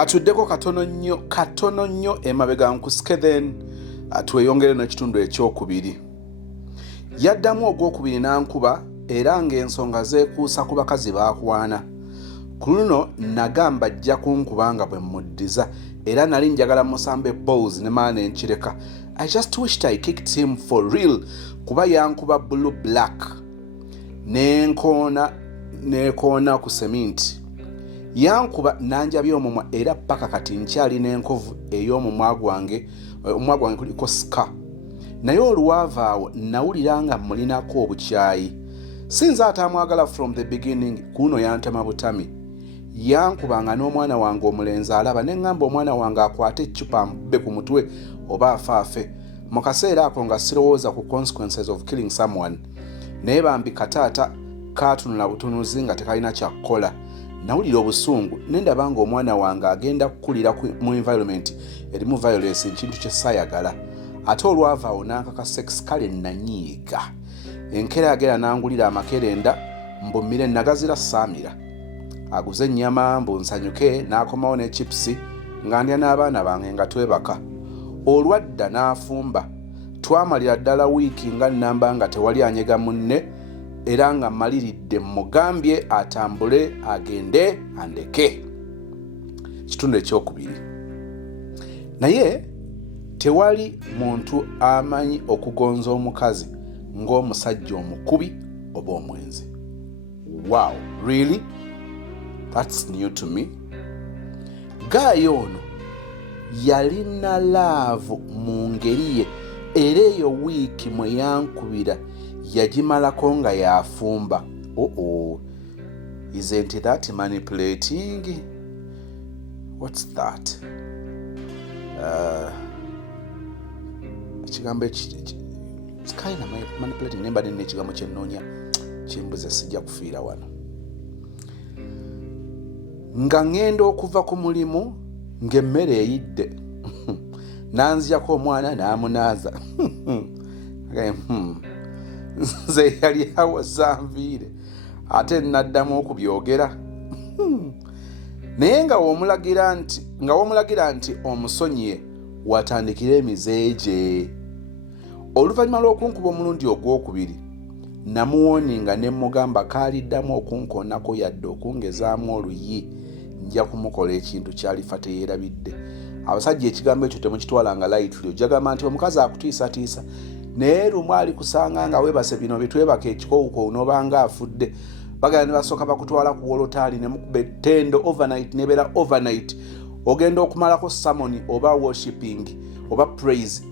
Katuddeko katono nnyo emabega nkusike then tweyongere n'ekitundu ekyokubiri. Yaddamu ogwokubiri n'ankuba era ng'ensonga zeekuusa ku bakazi baakwana. Ku luno nagamba ajja kunkuba nga bwe muddiza era nali njagala musambe balls ne maana enkireka. I just wished I kicked him for real kuba yankuba blue black nekoona ku seminti. Yankuba nanjabya omumwa era paka kati nkyali n'enkovu ey'omumwa gwange kuliko ska. Naye olwava awo nawulira nga mulinako obukyayi. Sinza atamwagala from the beginning kuno yantema butami. Yankubanga n'omwana wange omulenzi alaba neŋŋamba omwana wange akwate eccupa amubbe ku mutwe oba afaafe. Mu kaseera ako nga sirowooza ku consequences of killing someone. Naye bambi kataata kaatunula butunuzi nga tekalina kyakkola. Nawulira obusungu nendaba nga omwana wange agenda kukulira mu environment erimu violence, ekintu kye saayagala. Ate olwava awo n'ankaka sex kale nanyiiga. Enkera agera n'angulira amakerenda mbummire nagazira saamira. Aguze ennyama mbunsanyuke n'akomawo ne chipsi nga ndya n'abaana bange nga twebaka. Olwadda n'afumba. Twamalira ddala wiiki nga nnamba nga tewali anyega munne era nga maliridde mugambye atambule agende andeke. Kitundu ekyokubiri. Naye tewali muntu amanyi okugonza omukazi ng'omusajja omukubi oba omwenzi. Wow, really? That's new to me. Guy ono yalina laavu mu ngeri ye era eyo wiiki mwe yankubira yagimalako nga yafumba. Isn't that manipulating? What's that? Ekigambo it's kind of manipulating. Nemba nina ekigambo kye nnoonya kimbuze sijja kufiira wano. Nga ngenda okuva ku mulimu ng'emmere eyidde. Nanzyako omwana n'amunaaza. Nze yali awaza nviire ate naddamu okubyogera. Naye nga womulagira nti omusonyiye watandikira emize gye. Oluvannyuma lw'okunkuba omulundi ogwokubiri namuwoninga ne mugamba kaaliddamu okunkoonako yadde okungezaamu oluyi nja kumukola ekintu kyalifa teyeerabidde. Abasajja ekigambo ekyo temukitwalanga lightly. Ojagamba nti omukazi akutiisatiisa naye lumu alikusanga nga weebase bino bitwebaka ekikowuko n'obanga afudde. Bagala ne basooka bakutwala ku wolotaali ne mukuba ettendo overnight nebeera overnight. Ogenda okumalako sermon oba worshiping oba praise.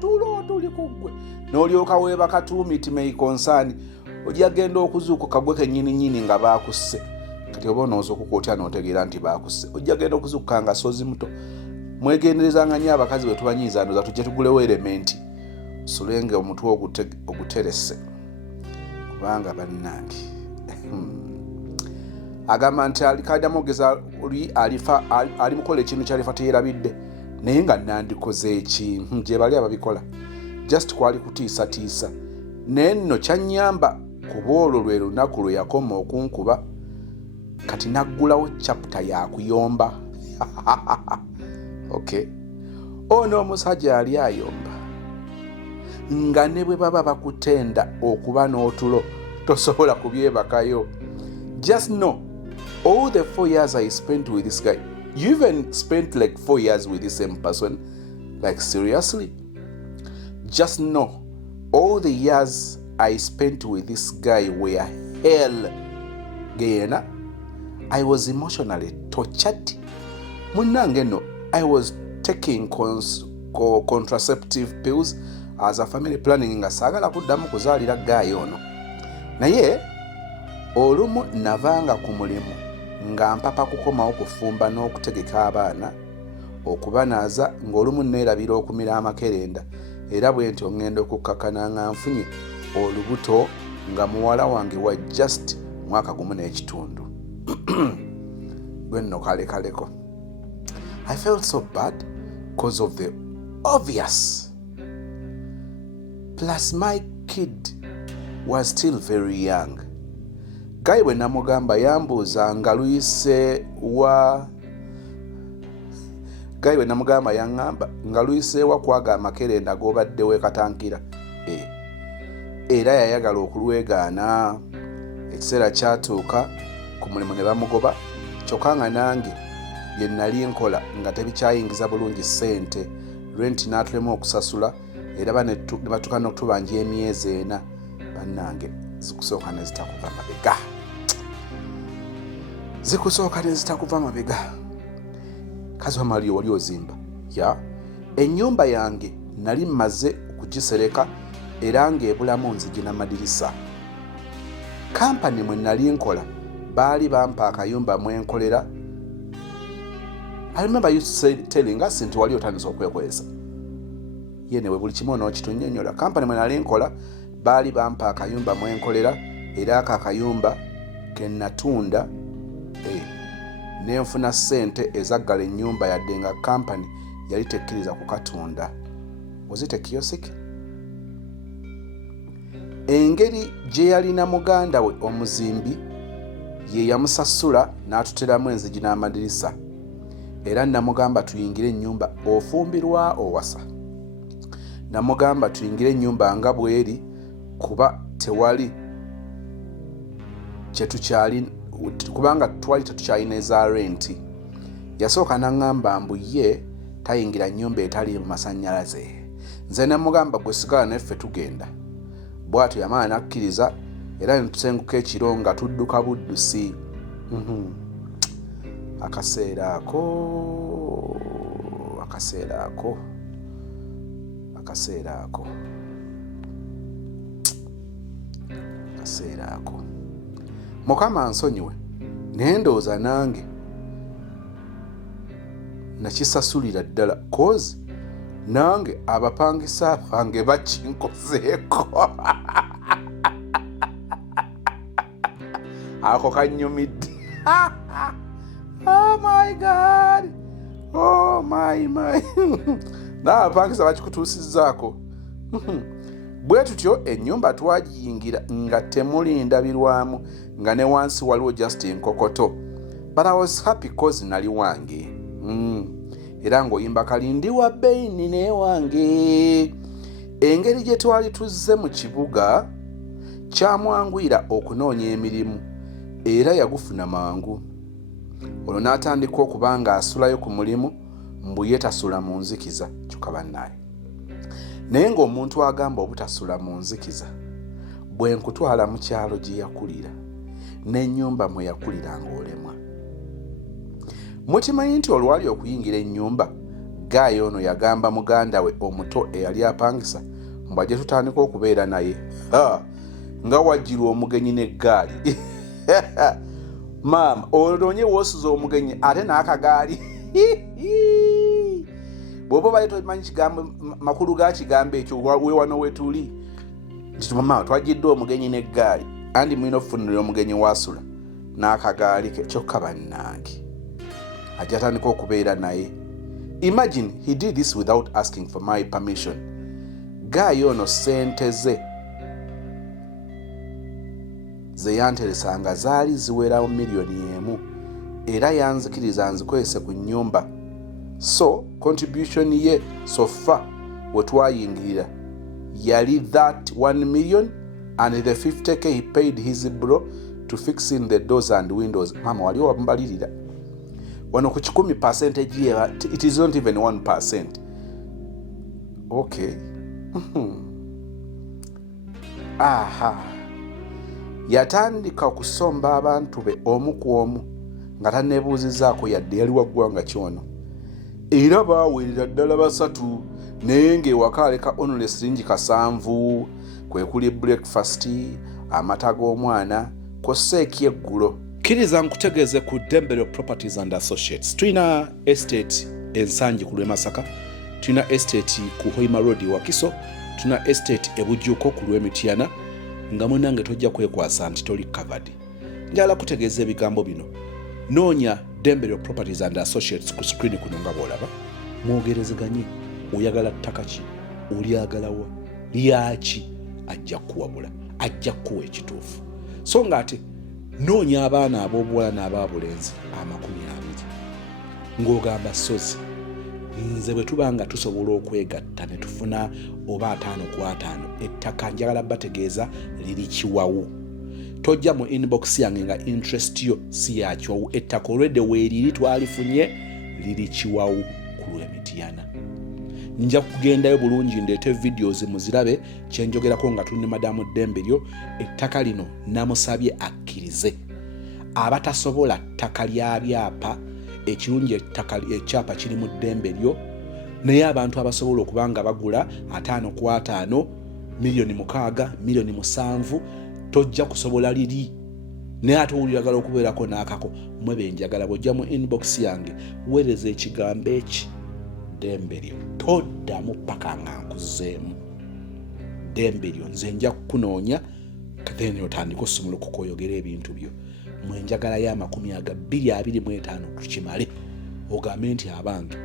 Tulo tuli kugwe. N'olyoka weebaka 2 minutes may concern. Ojagenda okuzuuka kagwe kennyini nga baakusse. Kati oba onooza okukootya n'otegeera nti baakusse. Ojagenda okuzuuka nga sozi muto. Mwegenderezanga nnyo abakazi bwe tubanyiiza ndoza tujje tugulewo elementi. Sulenge omutwe oguterese. Kubanga bannange. Agamba nti kadamogeza oli alimukola ekintu kyalifa teyeerabidde. Naye nga nandikoze eki gye bali ababikola. Just kwali kutiisatiisa. Naye nno kyannyamba kuba olwo lwe lunaku lwe yakoma okunkuba. Kati naggulawo chapter ya kuyomba. Okay. Ono omusajja yali ayomba. Nga ne bwe baba bakutenda okuba n'otulo tosobola kubyebakayo. Just know all the 4 years I spent with this guy. You even spent like 4 years with the same person. Like seriously? Just know all the years I spent with this guy were hell. Gena, I was emotionally tortured. Munange no, I was taking contraceptive pills as a family planning nga saagala kuddamu kuzaalira guy ono. Naye olumu navanga ku mulimu nga mpapa kukomawo kufumba n'okutegeka abaana okubanaaza ng'olumu neerabira okumira amakerenda era bwe nti ongenda okukkakana nga nfunye olubuto nga muwala wange wa just mwaka gumu n'ekitundu. Gwe nno kalekaleko. I felt so bad because of the obvious. Plus my kid was still very young. Guy bwe namugamba yambuuza nga luyise wa gayi we namugamba yaŋŋamba nga luyiseewa kwaga amakerenda g'obadde weekatankira era yayagala okulwegaana. Ekiseera kyatuuka ku mulimu ne bamugoba, kyokka nga nange bye nali nkola nga tebikyayingiza bulungi ssente, rent n'atulema okusasula era ne batuuka n'okutubanja emyezi 4. Bannange zikusooka ne zitakuva mabega, zikusooka ne zitakuva mabega. Kazi wamali wali ozimba ennyumba yange nali mmaze okugisereka era ng'ebulamu nzigi n'amadirisa. Kampani mwe nali nkola baali bampa akayumba mwenkolera. I remember you telling us nti wali otandise okwekweza. Yenewe buli kimu onookitunnyonnyola. Kampani mwe nali nkola baali bampa akayumba mwenkolera era akakayumba ke natunda nenfuna ssente ezaggala ennyumba yadde nga kampani yali tekkiriza kukatunda. Was it a kiosk? Engeri gye yalina muganda we omuzimbi ye yamusasula n'atuteramu enzigi n'amadirisa era namugamba tuyingire ennyumba ofumbirwa owasa. Namugamba tuyingire ennyumba nga bweri kuba tewali kyetukyali kubanga twali tetukyalina eza renti. Yasooka n'aŋŋamba mbu ye tayingira nnyumba etali mu masannyalaze. Nze namugamba gwe sigala naffe tugenda. Bw'atyo yamala n'akkiriza era ne tusenguka ekiro nga tudduka buddusi. Akaseera ako Mukama nsonyiwe naye ndowooza nange nakisasulira ddala kozi nange abapangisa bange bakinkozeeko. Ako kannyumidde. Oh my God, oh my n'abapangisa bakikutuusizzaako. Bwe tutyo ennyumba twagiyingira nga temuli ndabirwamu nga ne wansi waliwo just enkokoto. But I was happy cause nali wange. Era ng'oyimba kalindi wa bbeeyi nine wange. Engeri gye twali tuzze mu kibuga kyamwanguyira okunoonya emirimu era yagufuna mangu. Olwo n'atandika okuba nga asulayo ku mulimu mbu ye tasula mu nzikiza. Kyokka bannaye naye ng'omuntu agamba obutasula mu nzikiza bwe nkutwala mu kyalo gye yakulira n'ennyumba mwe yakulira ng'olemwa. Mukimanyi nti olwali okuyingira ennyumba Gayi ono yagamba muganda we omuto eyali apangisa mbu ajje tutandika okubeera naye. Nga wajjirwa omugenyi n'eggaali. Maama olonye woosuza omugenyi ate n'akagaali. Bw'oba bali tomanyi kigambo makulu ga kigambo ekyo wano wetuli nti mama twajjiddwa omugenyi n'eggaali andi mulina okufunira omugenyi wasula n'akagaali ke. Kyokka bannange ajja atandika okubeera naye. Imagine he did this without asking for my permission. Gayi ono ssente ze yanteresanga zaali ziwerawo $1,000,000 era yanzikiriza nzikozese ku nnyumba. So contribution ye so far we twayingirira yali that $1 million and the $50,000 he paid his bro to fix in the doors and windows. Mama wali wambalirira wano ku 10% ye it is not even 1%. Okay. Yatandika okusomba abantu be omu ku omu nga tanneebuuzizzaako yadde yali waggwanga kyono. Era baawerera ddala 3 naye ng'ewaka aleka only siringi 7 kwe kuli breakfast, amata g'omwana kw'ossa ekyeggulo. Kkiriza nkutegeeze ku Dembele Properties and Associates. Tulina estate ensangi ku Lwemasaka, tulina estate ku Hoima Road Wakiso, tulina estate ebujjuko ku Lwemityana nga munange tojja kwekwasa nti toli covered. Njala kutegeeza ebigambo bino. Noonya Dembele Properties and Associates ku screen kuno nga bw'olaba. Mwogerezeganye. Oyagala ttaka ki? Olyagalawa? Lyaki? Ajja kuwabula. Ajja kuwa ekituufu. So ng'ate noonya abaana ab'obuwala n'ab'abulenzi 20 ng'ogamba sozi nze bwe tubanga tusobola okwegatta ne tufuna oba 5 ku 5 ettaka njagala bategeeza liri Kiwawu. Tojja mu inbox yange nga interest yo si ya Kiwawu. Ettaka already weeriri twalifunye liri Kiwawu ku Lwemityana. Nja kugendayo bulungi ndeete videos muzirabe kyenjogerako nga tuli ne Madamu Dembelyo. Ettaka lino namusabye akkirize. Abatasobola ttaka lya byapa ekirungi ettaka ekyapa kiri mu Dembelyo, naye abantu abasobola okubanga bagula 5 ku 5 milioni 6 milioni 7 tojja kusobola liri. Naye ate oluyagala okubeerako n'akako mwe benjagala bw'ojja mu inbox yange weereza ekigambo eki Dembelyo, toddamu paka nga nkuzeemu. Dembelyo nze nja kukunoonya katheni otandika ossomola okukoyogera ebintu byo. Mwenjagala ya 2025 tukimale ogambe nti abange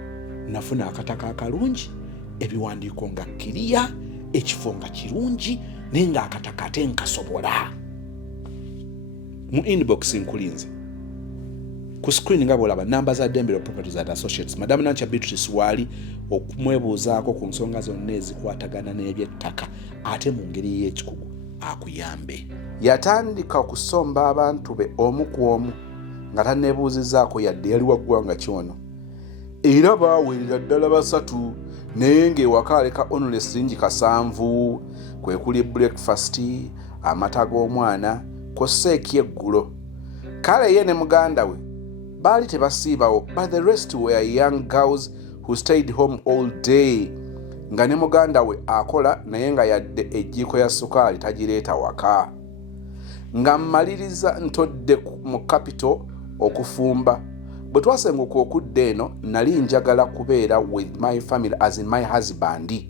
nafuna akataka akalungi, ebiwandiiko nga kiriya, ekifo nga kirungi, naye nga akataka ate nkasobola. Mu inbox nkulinze ku screen nga bwolaba namba za Dembelyo Properties and Associates. Madamu Nancha Beatrice wali okumwebuuzaako ku nsonga zonna ezikwatagana n'ebyettaka ate mu ngeri y'ekikugu akuyambe. Yatandika okusomba abantu be omu ku omu nga tanneebuuzizaako yadde yali wa ggwanga kyono. Era baawerera ddala 3 naye ng'ewaka aleka onule siringi 7 kwe kuli breakfast, amata g'omwana kw'ossa ekyeggulo. Kale ye ne muganda we baali tebasiibawo, but the rest were young girls who stayed home all day. Nga ne muganda we akola naye nga yadde ejjiiko ya sukaali tagireeta waka. Nga mmaliriza ntodde mu capital okufumba. Bwe twasenguka okudda eno nali njagala kubeera with my family as in my husband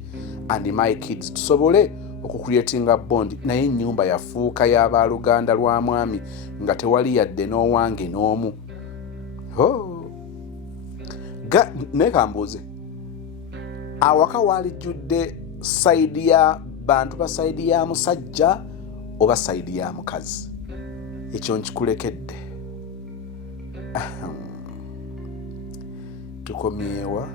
and my kids tusobole okucreatinga bond, naye ennyumba yafuuka y'abaluganda lwa mwami nga tewali yadde n'owange n'omu. Nekambuuze awaka walijjudde saidi ya bantu ba saidi ya musajja oba saidi ya mukazi? Ekyo nkikulekedde. Tukomyewa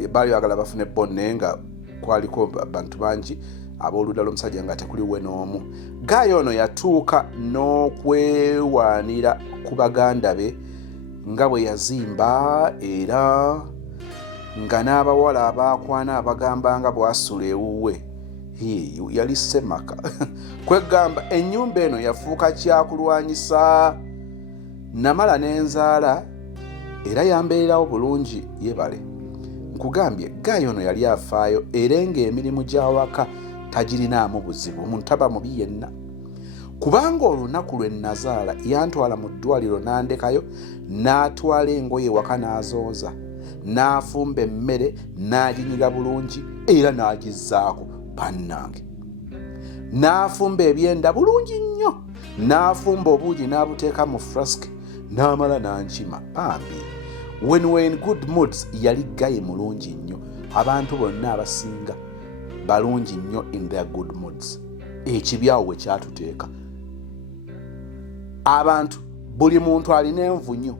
yebaali yagala bafune bonne nga kwaliko bantu bangi abooludda l'omusajja nga tekuliwe n'omu. Gaayo ono yatuuka n'okwewaanira ku baganda be nga bwe yazimba, era nga n'abawala abaakwana abagamba bw'asula ewuwe yali semaka. Kwegamba ennyumba eno yafuuka kyakulwanyisa. Namala n'enzaala era yambeererawo bulungi yebale. Nkugambye Gaayo ono yali afaayo era ng'emirimu gy'awaka tagirinaamu buzibu, omuntu taba mubi yenna. Kubanga olunaku lwe nazaala yantwala mu ddwaliro n'andekayo, n'atwala engoye waka n'azooza, n'afumba emmere n'aginyiga bulungi era n'agizzaako bannange. N'afumba ebyenda bulungi nnyo, n'afumba obuugi n'abuteeka mu flask n'amala n'ankima. Bambi when we're in good moods yali Gaye mulungi nnyo. Abantu bonna abasinga balungi nnyo in their good moods. Ekibyawo we kyatuteeka abantu buli muntu alina envunyu.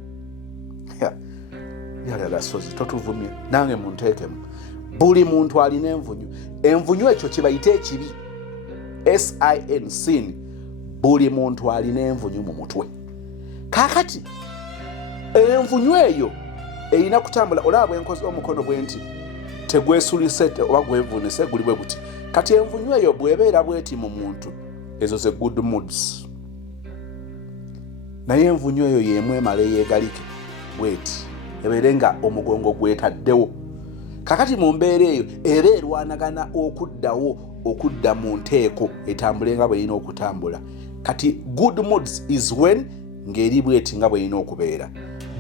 Yalala sozi totuvumye nange munteekemu. Buli muntu alina envunyu. Envunyu ekyo kibayita ekibi. sin. Buli muntu alina envunyu mu mutwe. Kakati envunyu eyo erina kutambula. Olaba enkozi omukono bwe nti tegwesulise oba gwevunise guli bwe guti. Kati envunyu eyo bw'ebeera bweti mu muntu, ezo ze good moods. Naye envunyu eyo y'emu emala yeegalike bweti ebeere nga omugongo gwetaddewo. Kakati mu mbeera eyo eba erwanagana okudda mu nteeko etambule nga bw'erina okutambula. Kati good moods is when ng'eri bweti nga bw'erina okubeera.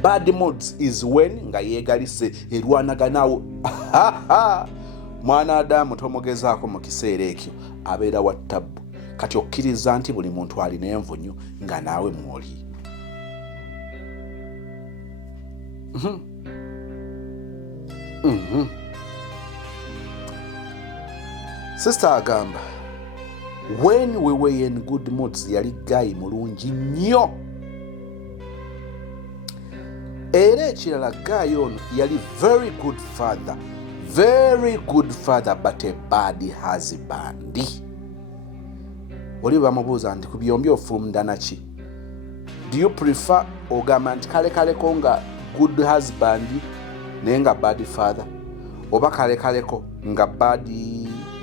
Bad moods is when nga yeegalise erwanaganawo. Mwana Adamu tomugezaako mu kiseera ekyo abeera wa ttabbu. Kati okkiriza nti buli muntu alina envunyu nga naawe mwoli. Sister agamba when we were in good moods yali Gaye mulungi nnyo. era ekirala guy ono yali very good father but a bad husband. Oli bamubuuza nti ku byombi ofulumda naki? Do you prefer ogamba nti kalekaleko nga good husband naye nga bad father, oba kalekaleko nga bad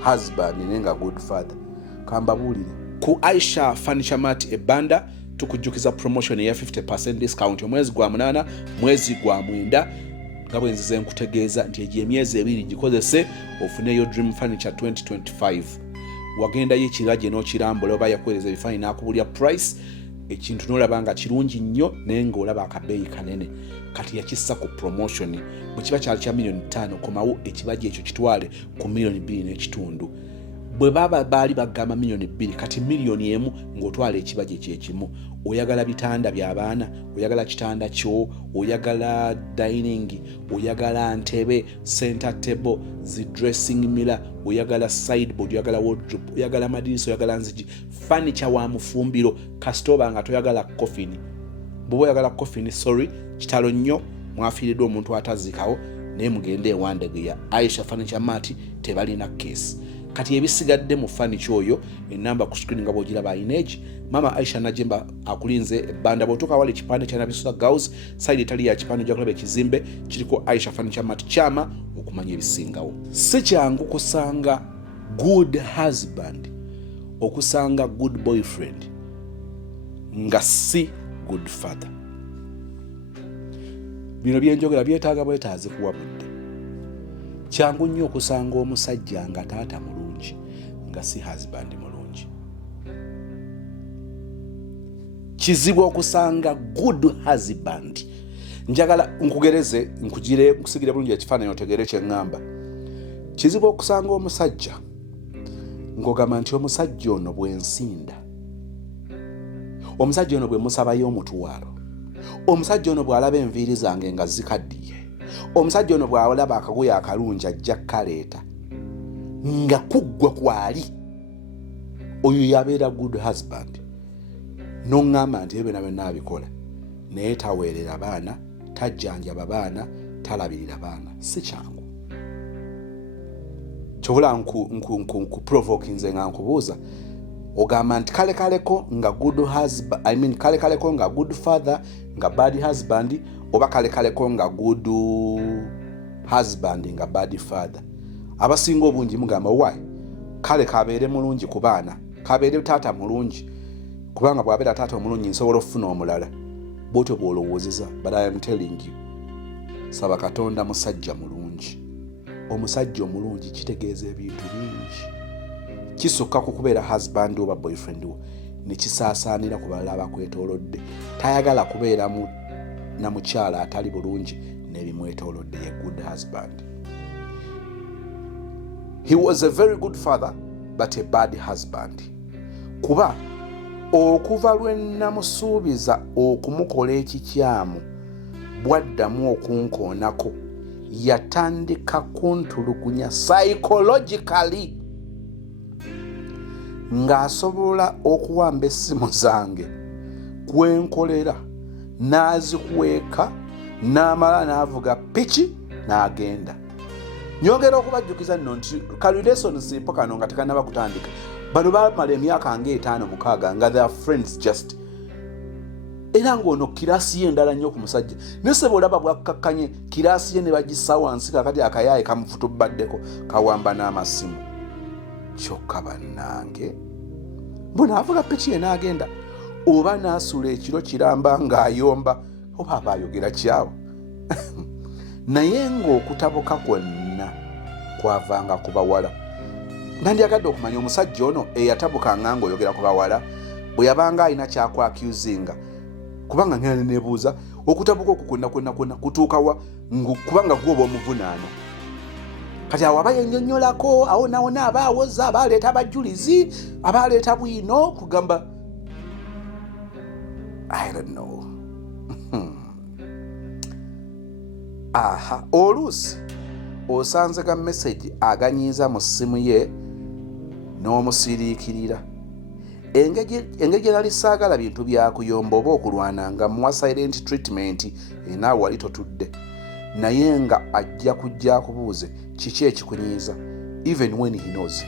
husband naye nga good father? Kambabuulire ku Aisha Furniture Mart ebanda tukujjukiza promotion ya 50% discount omwezi gwa 8 mwezi gwa 9 nga bwe nzize nkutegeeza nti egyo emyezi 2 gikozese ofuneyo Dream Furniture 2025. wagenda y'ekirage n'okirambula oba yakuweereza ebifaananyi n'akubulya price ekintu n'olaba nga kirungi nnyo naye ng'olaba akabeeyi kanene. Kati yakissa ku promotion bwe kiba kyali kya $5,000,000 komawo ekibajje ekyo kitwale ku $2,500,000. bwe baba baali bagamba $2,000,000 kati $1,000,000 ng'otwala ekibajje kyekimu. Oyagala bitanda by'abaana, oyagala kitanda kyo, oyagala dining, oyagala ntebe, center table, zi dressing mirror, oyagala sideboard, oyagala wardrobe, oyagala madirisa, oyagala nzigi, furniture wa mufumbiro, kasitoba nga toyagala coffin. Bwe oyagala coffin, sorry, kitalo nnyo, mwafiiriddwa omuntu atazikawo, naye mugende ewandege ya Aisha Furniture Mart tebalina case. Kati ebisigadde mu furniture oyo enamba ku screen nga bw'ogiraba image. Mama Aisha Najemba akulinze ebbanda bw'otuuka wali ekipande kya Nabisusa Girls side etali ya kipande ojja kulaba ekizimbe kiriko Aisha Furniture Mart kyama okumanya ebisingawo. Si kyangu kusanga good husband, okusanga good boyfriend nga si good father. Bino byenjogera byetaaga bwetaaze kuwabudde. Kyangu nnyo okusanga omusajja nga taata mulungi nga si husband mulungi. Kizibu okusanga good husband. Njagala nkugereze nkusigire bulungi ekifaananyi otegere kye ngamba. Kizibu okusanga omusajja ng'ogamba nti omusajja ono bwensinda, omusajja ono bwe musabayo omutwalo, omusajja ono bw'alaba enviiri zange nga zikaddiye, omusajja ono bw'alaba akagoye akalungi ajja kaleeta, nga kuggwa kwali, oyo yabeera good husband. N'oŋŋamba nti ebyo byonna abikola naye taweerera baana, tajjanjaba baana, talabirira baana. Si kyangu. Kyobula nkuprovoke nze nga nkubuuza, ogamba nti kalekaleko nga good husband, kalekaleko nga good father nga bad husband, oba kalekaleko nga good husband nga bad father. Abasinga obungi mugamba why? Kale kabeere mulungi ku baana, kabeere taata mulungi, kubanga bw'abeera taata omulungi nsobola okufuna omulala. Bw'otyo bw'olowoozeza, but I am telling you, saba Katonda musajja mulungi. Omusajja omulungi kitegeeza ebintu bingi. Kisukka ku kubeera husband oba boyfriend wo ne kisaasaanira ku balala abakwetoolodde. Tayagala kubeera na mukyala atali bulungi n'ebimwetoolodde, ye good husband. He was a very good father but a bad husband. Kuba okuva lwe namusuubiza okumukola ekikyamu bwaddamu okunkoonako, yatandika kuntulugunya psychologically ng'asobola okuwamba essimu zange kwenkolera, n'azikuweeka, n'amala n'avuga piki n'agenda. Nyongera okubajjukiza nno nti kalulesonsipo kano nga tekanaba kutandika, bano bamala emyaka nga 5-6 nga they are friends just. Era ng'ono kiraasi ye endala nnyo ku musajja. Nese bw'olaba bwakkakkanye kiraasi ye ne bagissa wansi kakati akayaaye kamufutubaddeko kawamba n'amasimu. Kyokka bannange mbona avuga piki ye n'agenda, oba n'asula ekiro kiramba ng'ayomba, oba aba ayogera kyawo. Naye ng'okutabuka kwonna kwavanga ku bawala. Nandyagadde okumanya omusajja ono eyatabukanga ng'oyogera ku bawala bwe yabanga alina kyakwakuzinga, kubanga ngenda nebuuza okutabuka okwo kwonna kutuuka wa kubanga gwoba omuvunaano. Kati awo aba yennyonnyolako, awo nawona aba awoza, aba aleeta abajulizi, aba aleeta bwino kugamba I don't know. Aha, oluusi osanze ga message aganyiiza mu ssimu ye n'omusiriikirira. engeri gye nali saagala bintu byakuyomba oba okulwana nga muwa silent treatment naawe wali totudde naye nga ajja kujja akubuuze kiki ekikunyiiza even when he knows.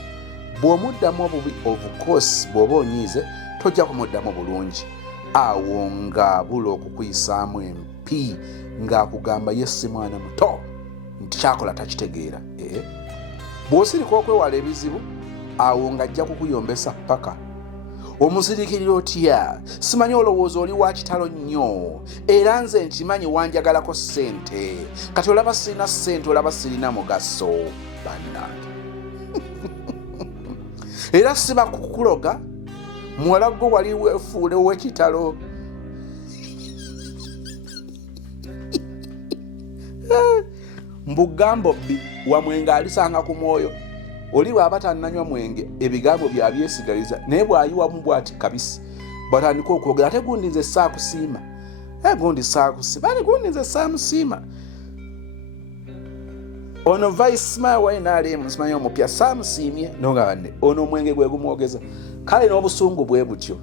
Bw'omuddamu obubi of course bw'oba onyiize tojja kumuddamu bulungi awo ng'abula okukuyisaamu empi ng'akugamba ye si mwana muto nti kyakola takitegeera. Bw'osirika okwewala ebizibu awo ng'ajja kukuyombesa paka omusirikirira otya simanyi olowooza oli wa kitalo nnyo era nze nkimanyi wanjagalako ssente kati olaba sirina ssente olaba sirina mugaso bannange. Era siba kukuloga muwala gwo wali weefuule ow'ekitalo. Mbugambo bbi wamwenge alisanga ku mwoyo oli bw'aba tannanywa mwenge ebigambo byabyesigaliza naye bw'ayiwamu bw'ati kabisi bw'atandika okwogera ate gundi nze saakusiima gundi saakusiima bani gundi nze saamusiima ono vice mayor wa NRM nsimanyi omupya saamusiimye nonga banne ono omwenge gwe gumwogeza kale n'obusungu bwe butyo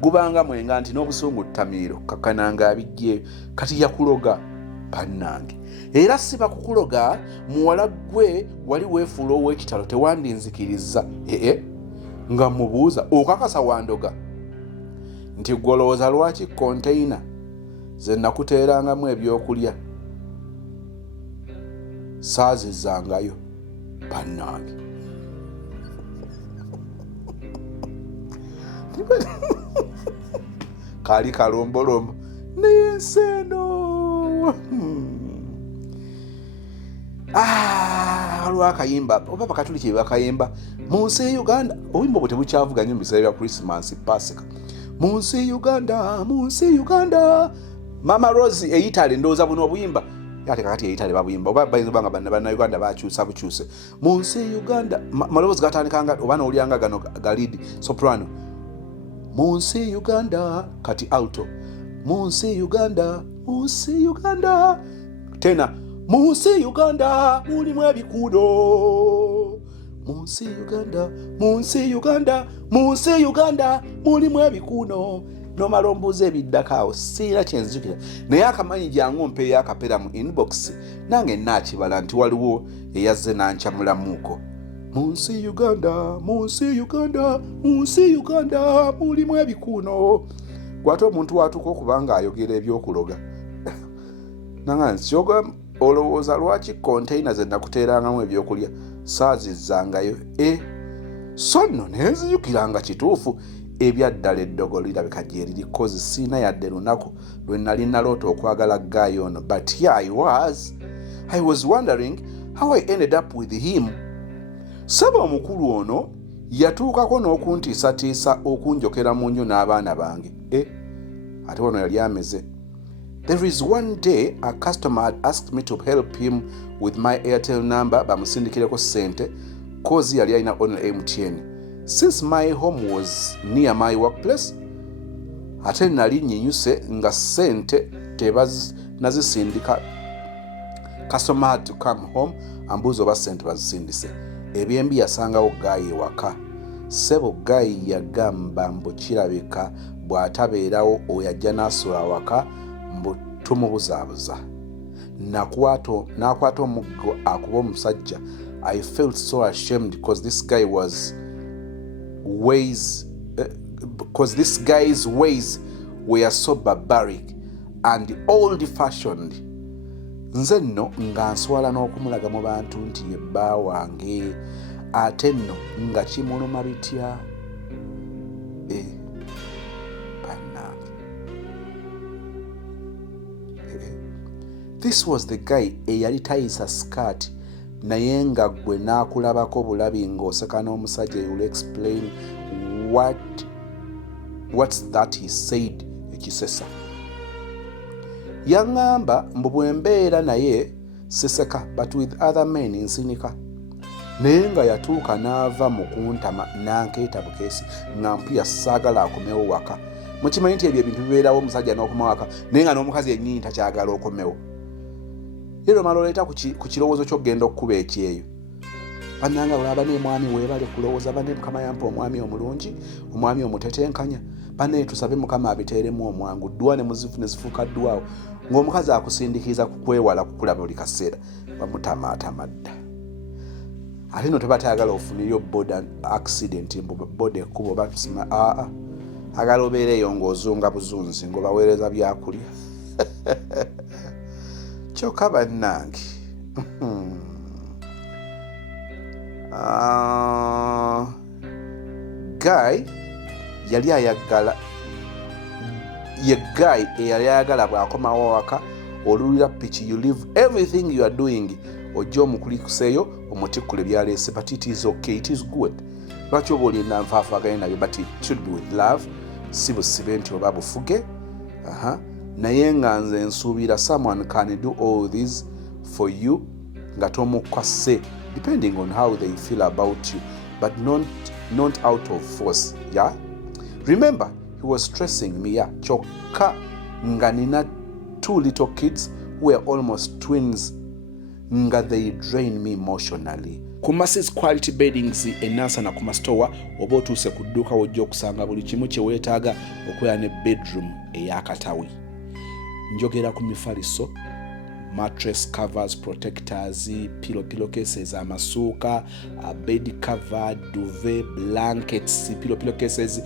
gubanga mwenga nti n'obusungu ttamiiro kakananga abijje kati yakuloga bannange. Era siba kukuloga muwala gwe wali weefuula ow'ekitalo tewandinzikiriza nga mubuuza okakasa wandoga nti gwolowooza lwaki container ze nakuteerangamu ebyokulya saazizangayo bannange. Kaali kalombolombo naye enseno lwakayimba oba bakatuli kye bakayimba mu nsi ya Uganda obuyimba obwo tebukyavuganya mu biseera bya Christmas Pasika mu nsi Uganda Mama Rose eyitale ndowooza buno obuyimba ate kakati eyitale babuyimba oba bayinza banga bannayuganda bakyusa bukyuse mu nsi Uganda maloboozi gatandikanga oba n'olyanga gano ga lead soprano mu nsi Uganda kati alto mu nsi Uganda tena mu nsi Uganda mulimu ebikuudo mu nsi Uganda mulimu ebikuuno nomala ombuuza ebiddakaawo siira kyenzijukira naye akamanyi jangu mpeeyo akapera mu inbox nange naakibala nti waliwo eyazze nancamulamuuko mu nsi Uganda mulimu ebikuuno gwate omuntu watuuka okubanga ayogera ebyokuloga nanga nsyoga olowooza lwaki container ze nakuteerangamu ebyokulya saazizangayo so nno nenzijukiranga kituufu ebyaddala eddogo lirabika gye riri kozi siina yadde lunaku lwe nali naloota okwagala gaayo ono but here I was wondering how I ended up with him. Saba omukulu ono yatuukako n'okuntiisatiisa okunjokera mu nnyo n'abaana bange ate ono yali ameze. There is one day a customer had asked me to help him with my Airtel number bamusindikireko ssente kozi yali alina only MTN. Since my home was near my workplace ate nali nyinyuse nga ssente nazisindika customer had to come home ambuuza oba ssente bazisindise ebyembi yasangawo gaayi ewaka ssebo gaayi yagamba mbu kirabika bw'atabeerawo oyo ajja n'asula awaka mbu tumubuzaabuza n'akwata omuggo akuba omusajja. I felt so ashamed because this guy's ways were so barbaric and old-fashioned. Nze nno nga nswala n'okumulaga mu bantu nti ye bba wange ate nno nga kimuluma bitya bannange. This was the guy eyali tayisa skirt naye nga gwe n'akulabako bulabi ng'oseka n'omusajja. You will explain what's that he said ekisesa. Yaŋŋamba mbu bwe mbeera naye siseka but with other men nsinika. Naye nga yatuuka n'ava mu kuntama n'ankeeta bukeesi nga mpulira saagala akomewo waka. Mukimanyi nti ebyo ebintu bibeerawo omusajja n'okoma waka naye nga n'omukazi yennyini takyagala okomewo. Yero maloleeta ku kirowoozo ky'okugenda okukuba ekyeyo. bannanga olaba n'omwami weebale kulowooza banne mukama yampa omwami omulungi omwami omutetenkanya banne tusabe mukama abiteeremu omwangu ddwa ne zifuuka ddwawo ng'omukazi akusindikiza kukwewala kukulaba buli kaseera bamutamaatamadda ate no tebatayagala ofuniryo boda accident boda ekkubo batusima agala obeera eyo ng'ozunga buzunzi ng'obaweereza byakulya kyokka bannange guy yali ayagala ye guy eyali ayagala bw'akomawo waka olulira piki you leave everything you are doing ojja omukulikuseeyo omutikkule byaleese but it is okay, it is good. Lwaki oba olinda nfaafagane nabyo but it should be with love, si busibe nti oba bufuge. Naye nga nze nsuubira someone can do all this for you nga tomukwase depending on how they feel about you but not out of force. Yeah, remember he was stressing me. Yeah, kyokka nga nina 2 little kids who were almost twins nga they drain me emotionally. Ku Masses Quality Beddings enansana ku masitowa oba otuuse ku dduuka wojja okusanga buli kimu kye weetaaga okwera ne bedroom ey'akatawi. Njogera ku mifaliso, mattress covers, protectors, pillow cases, amasuuka, bed cover, duvet, blankets, pillow cases,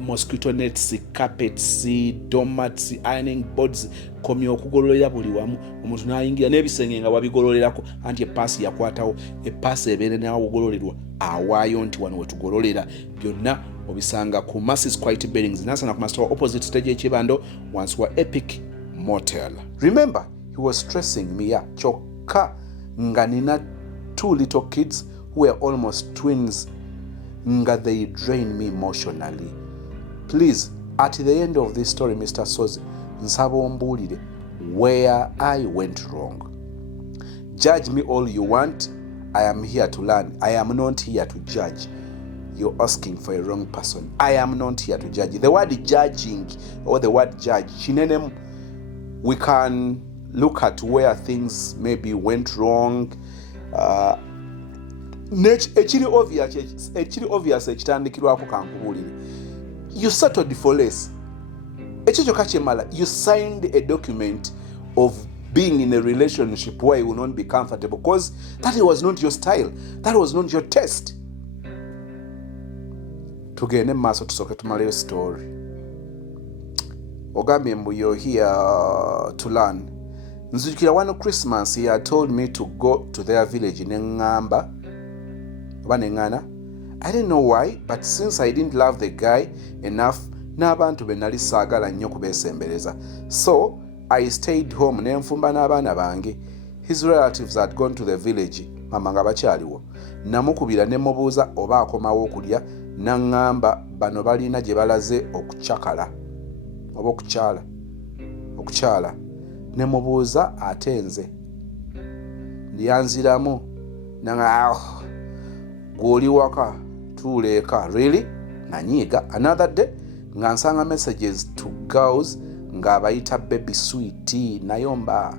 mosquito nets, carpets, doormats, ironing boards, komya okugololera buli wamu omuntu n'ayingira n'ebisenge nga wabigololerako anti epaasi yakwatawo epaasi ebeere n'awogololerwa awaayo nti wano wetugololera byonna obisanga ku Masses Quality Beddings nasana ku masitowa opposite stage ekibando wansi wa Epic Motel. Remember he was stressing me. Yeah, kyokka nga nina 2 little kids who were almost twins nga they drain me emotionally. Please, at the end of this story, Mr. Sozi, nsaba ombuulire where I went wrong. Judge me all you want. I am here to learn. I am not here to judge. You're asking for a wrong person. I am not here to judge. The word judging or the word judge, we can look at where things maybe went wrong. Ekiri obvious ekitandikirwako kankubuulire. You settled for less. Ekyo kyokka kyemala. You signed a document of being in a relationship where you will not be comfortable because that was not your style. That was not your taste. Tugende maaso tusooke tumaleyo story. Ogambye mbu you're here to learn. Nzijukira one Christmas he had told me to go to their village neŋŋamba oba neŋŋana. I didn't know why, but since I didn't love the guy enough, n'abantu be nali saagala nnyo kubeesembereza. So I stayed home nenfumba n'abaana bange. His relatives had gone to the village. Mama nga bakyaliwo. Namukubira ne mubuuza oba akomawo okulya, n'aŋŋamba bano balina gye balaze okukyakala oba okukyala. Ne mubuuza ate nze. Ndyanziramu nanga gw'oli waka tuula eka. Really? Nanyiiga. Another day nga nsanga messages to girls nga abayita baby sweet nayomba.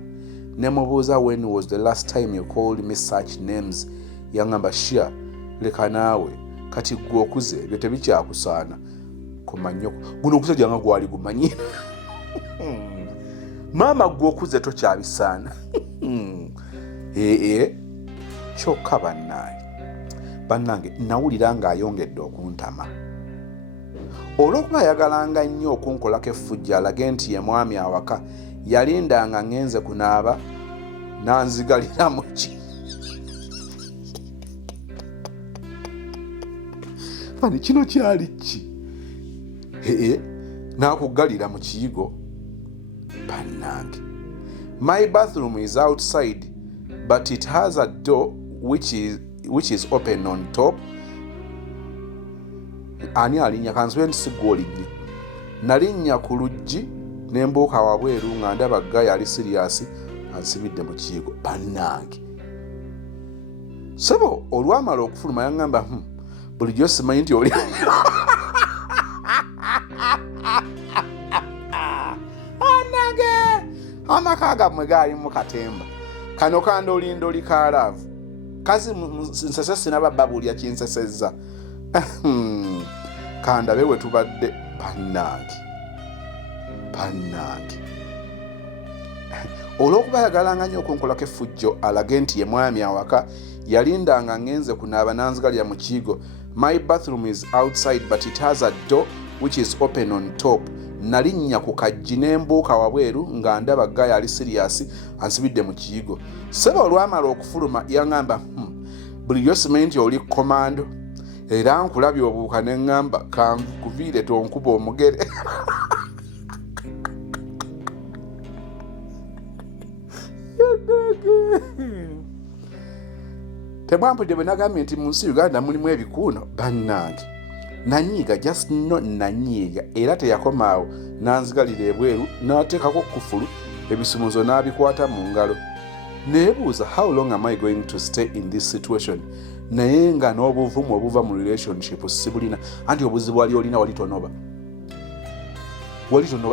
Ne mubuuza when was the last time you called me such names. Yaŋŋamba shia leka naawe kati gwe okuze ebyo tebikyakusaana kumanyoko guno okusajja nga gwali gumanyi. Maama gwe okuze tokyabisaana. Kyokka bannange nawulira ng'ayongedde okuntama. Olw'okuba ayagalanga nnyo okunkolako effujja alage nti ye mwami awaka yalindanga ngenze kunaaba n'anzigalira mu ki. Fani kino kyali ki? N'akuggalira mu kiyigo. Bannange. My bathroom is outside but it has a door which is open on top. Ani alinnya kansube nti sigwolinnya. Nalinnya ku luggi ne mbuuka wabweru nga ndaba gayi ali siriasi ansibidde mu kiyigo. Bannange. Sebo olwamala okufuluma yaŋŋamba bulijjo simanyi nti oli. Bannange amaka gammwe gaali mu katemba. Kano kanda olinda oli kaalaavu. kazi nsese sinaba babulya kinsesezza kandabe we tubadde bannange olw'okuba yagalanga nnyo okunkolako effujjo alage nti ye mwami awaka yalindanga ngenze kunaaba nanzigalira mu kiigo. My bathroom is outside but it has a door which is open on top. Nalinnya ku kajji n'embuuka wabweru nga ndaba gaya ali siriasi ansibidde mu kiyigo. Seba olwamala okufuluma yaŋŋamba buli yosimenti oli komando era nkulabye obuuka ne ŋŋamba kankuviire tonkuba omugere. Temwampudde bwe nagambye nti mu nsi Uganda mulimu ebikuuno bannange. Nanyiiga just no nanyiiga era teyakomaawo nanzigalira ebweru n'ateekako kufulu ebisumuzo n'abikwata mu ngalo. Neebuuza how long am I going to stay in this situation? Naye nga n'obuvumu obuva mu relationship sibulina anti obuzibu wali olina walitonoba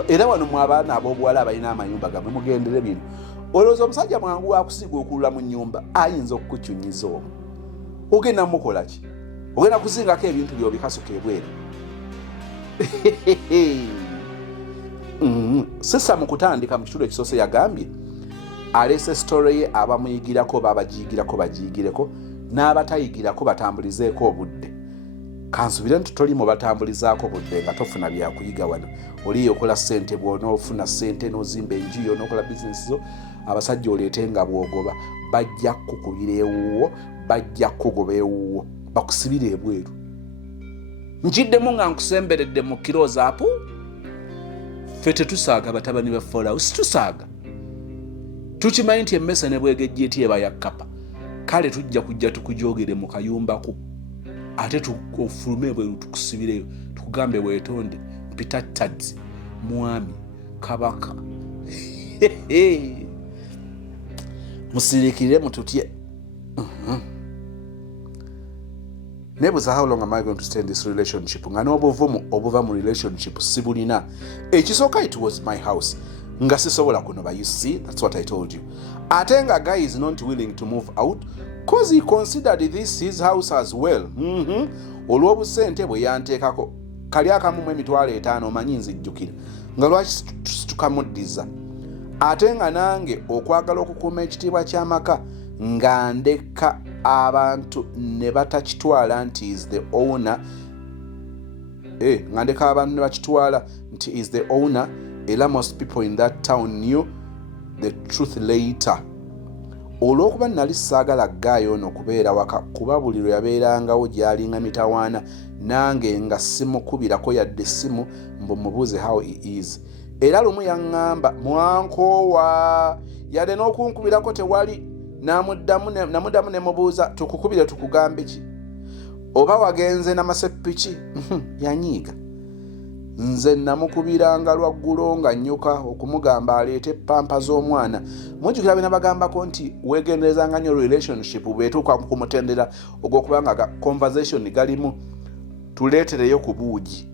era wano mu abaana ab'obuwala abalina amayumba gamwe mugendere bino. Olowooza omusajja mwangu wakusiga okulula mu nnyumba ayinza okukukyunyiza omwo ogenda mukola ki? Ogenda kuzingako ebintu by'obikasuka ebweru. Sisa mu kutandika mu kitundu ekisoose yagambye aleese sitole ye abamuyigirako babagiyigirako bagiyigireko n'abatayigirako batambulizeeko obudde. Kansubire nti toli mu batambulizaako budde nga tofuna byakuyiga wano. Oliyo okola ssente bw'onoofuna ssente n'ozimba enju n'okola bizinesi zo, abasajja oleete nga bw'ogoba bajja kukubira ewuwo, bajja kugoba ewuwo bakusibira ebweru. Njiddemu nga nkusemberedde mu kiroozi apo. Ffe tetusaaga batabani ba Fallout, tusaaga. Tukimanyi nti emmese ne bwegejja eti eba ya kkapa. Kale tujja kujja tukujogere mu kayumbako ate tukufulume ebweru tukusibireyo tukugambe weetonde mpita tadzi mwami kabaka. Musirikire mututye. Nebuuza how long am I going to stay in this relationship? Nga n'obuvumu obuva mu relationship sibulina. Ekisooka it was my house. Nga sisobola kunoba. You see, that's what I told you. Ate nga guy is not willing to move out cause he considered this his house as well. Olw'obusente bwe yanteekako kali akamu mu emitwalo 5 omanyi nzijjukira nga lwaki tukamuddiza. Ate nga nange okwagala okukuuma ekitiibwa ky'amaka nga ndeka abantu ne batakitwala nti is the owner. Nga ndeka abantu ne bakitwala nti is the owner. Era most people in that town knew the truth later. Olw'okuba nali saagala gaayo ono kubeera waka kuba buli lwe yabeerangawo gy'alinga mitawaana nange nga simukubirako yadde simu mbu mubuuze how he is. Era lumu yaŋŋamba mwankoowa yadde n'okunkubirako tewali. Namuddamu ne mubuuza tukukubire tukugambe ki? Oba wagenze n'amaseppiki? Yanyiiga. Nze namukubiranga lwaggulo nga nnyuka okumugamba aleete pampa z'omwana. Mujjukira bina bagambako nti weegenderezanga nnyo relationship bwetuuka kumutendera ogw'okubanga conversation galimu tuleetereyo ku buugi.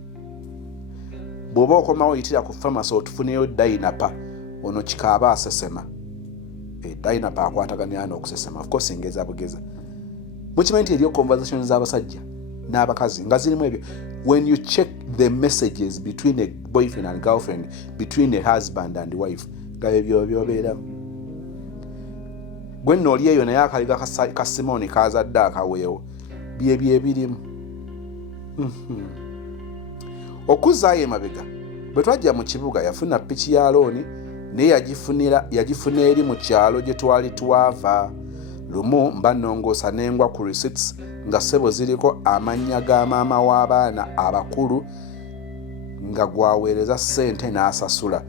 Bw'oba okomawo yitira ku pharmacy otufuneyo dayinapa ono kikaaba asesema. Dayinapa akwataganya n'okusesema. Of course ngeza bugeza. Mukimanyi nti eriyo conversation z'abasajja n'abakazi nga zirimu ebyo. When you check the messages between a boyfriend and girlfriend, between a husband and wife, ebyo byobeera. Gwe nno oli eyo naye akaliga ka Simoni kazadde akaweewo byebyo ebirimu. Okuzzaayo emabega bwe twajja mu kibuga yafuna piki ya looni naye yagifuna eri mu kyalo gye twali twava. Lumu mba nnongoosa n'engwa ku receipts nga ssebo ziriko amannya ga maama w'abaana abakulu nga gwaweereza ssente n'asasula.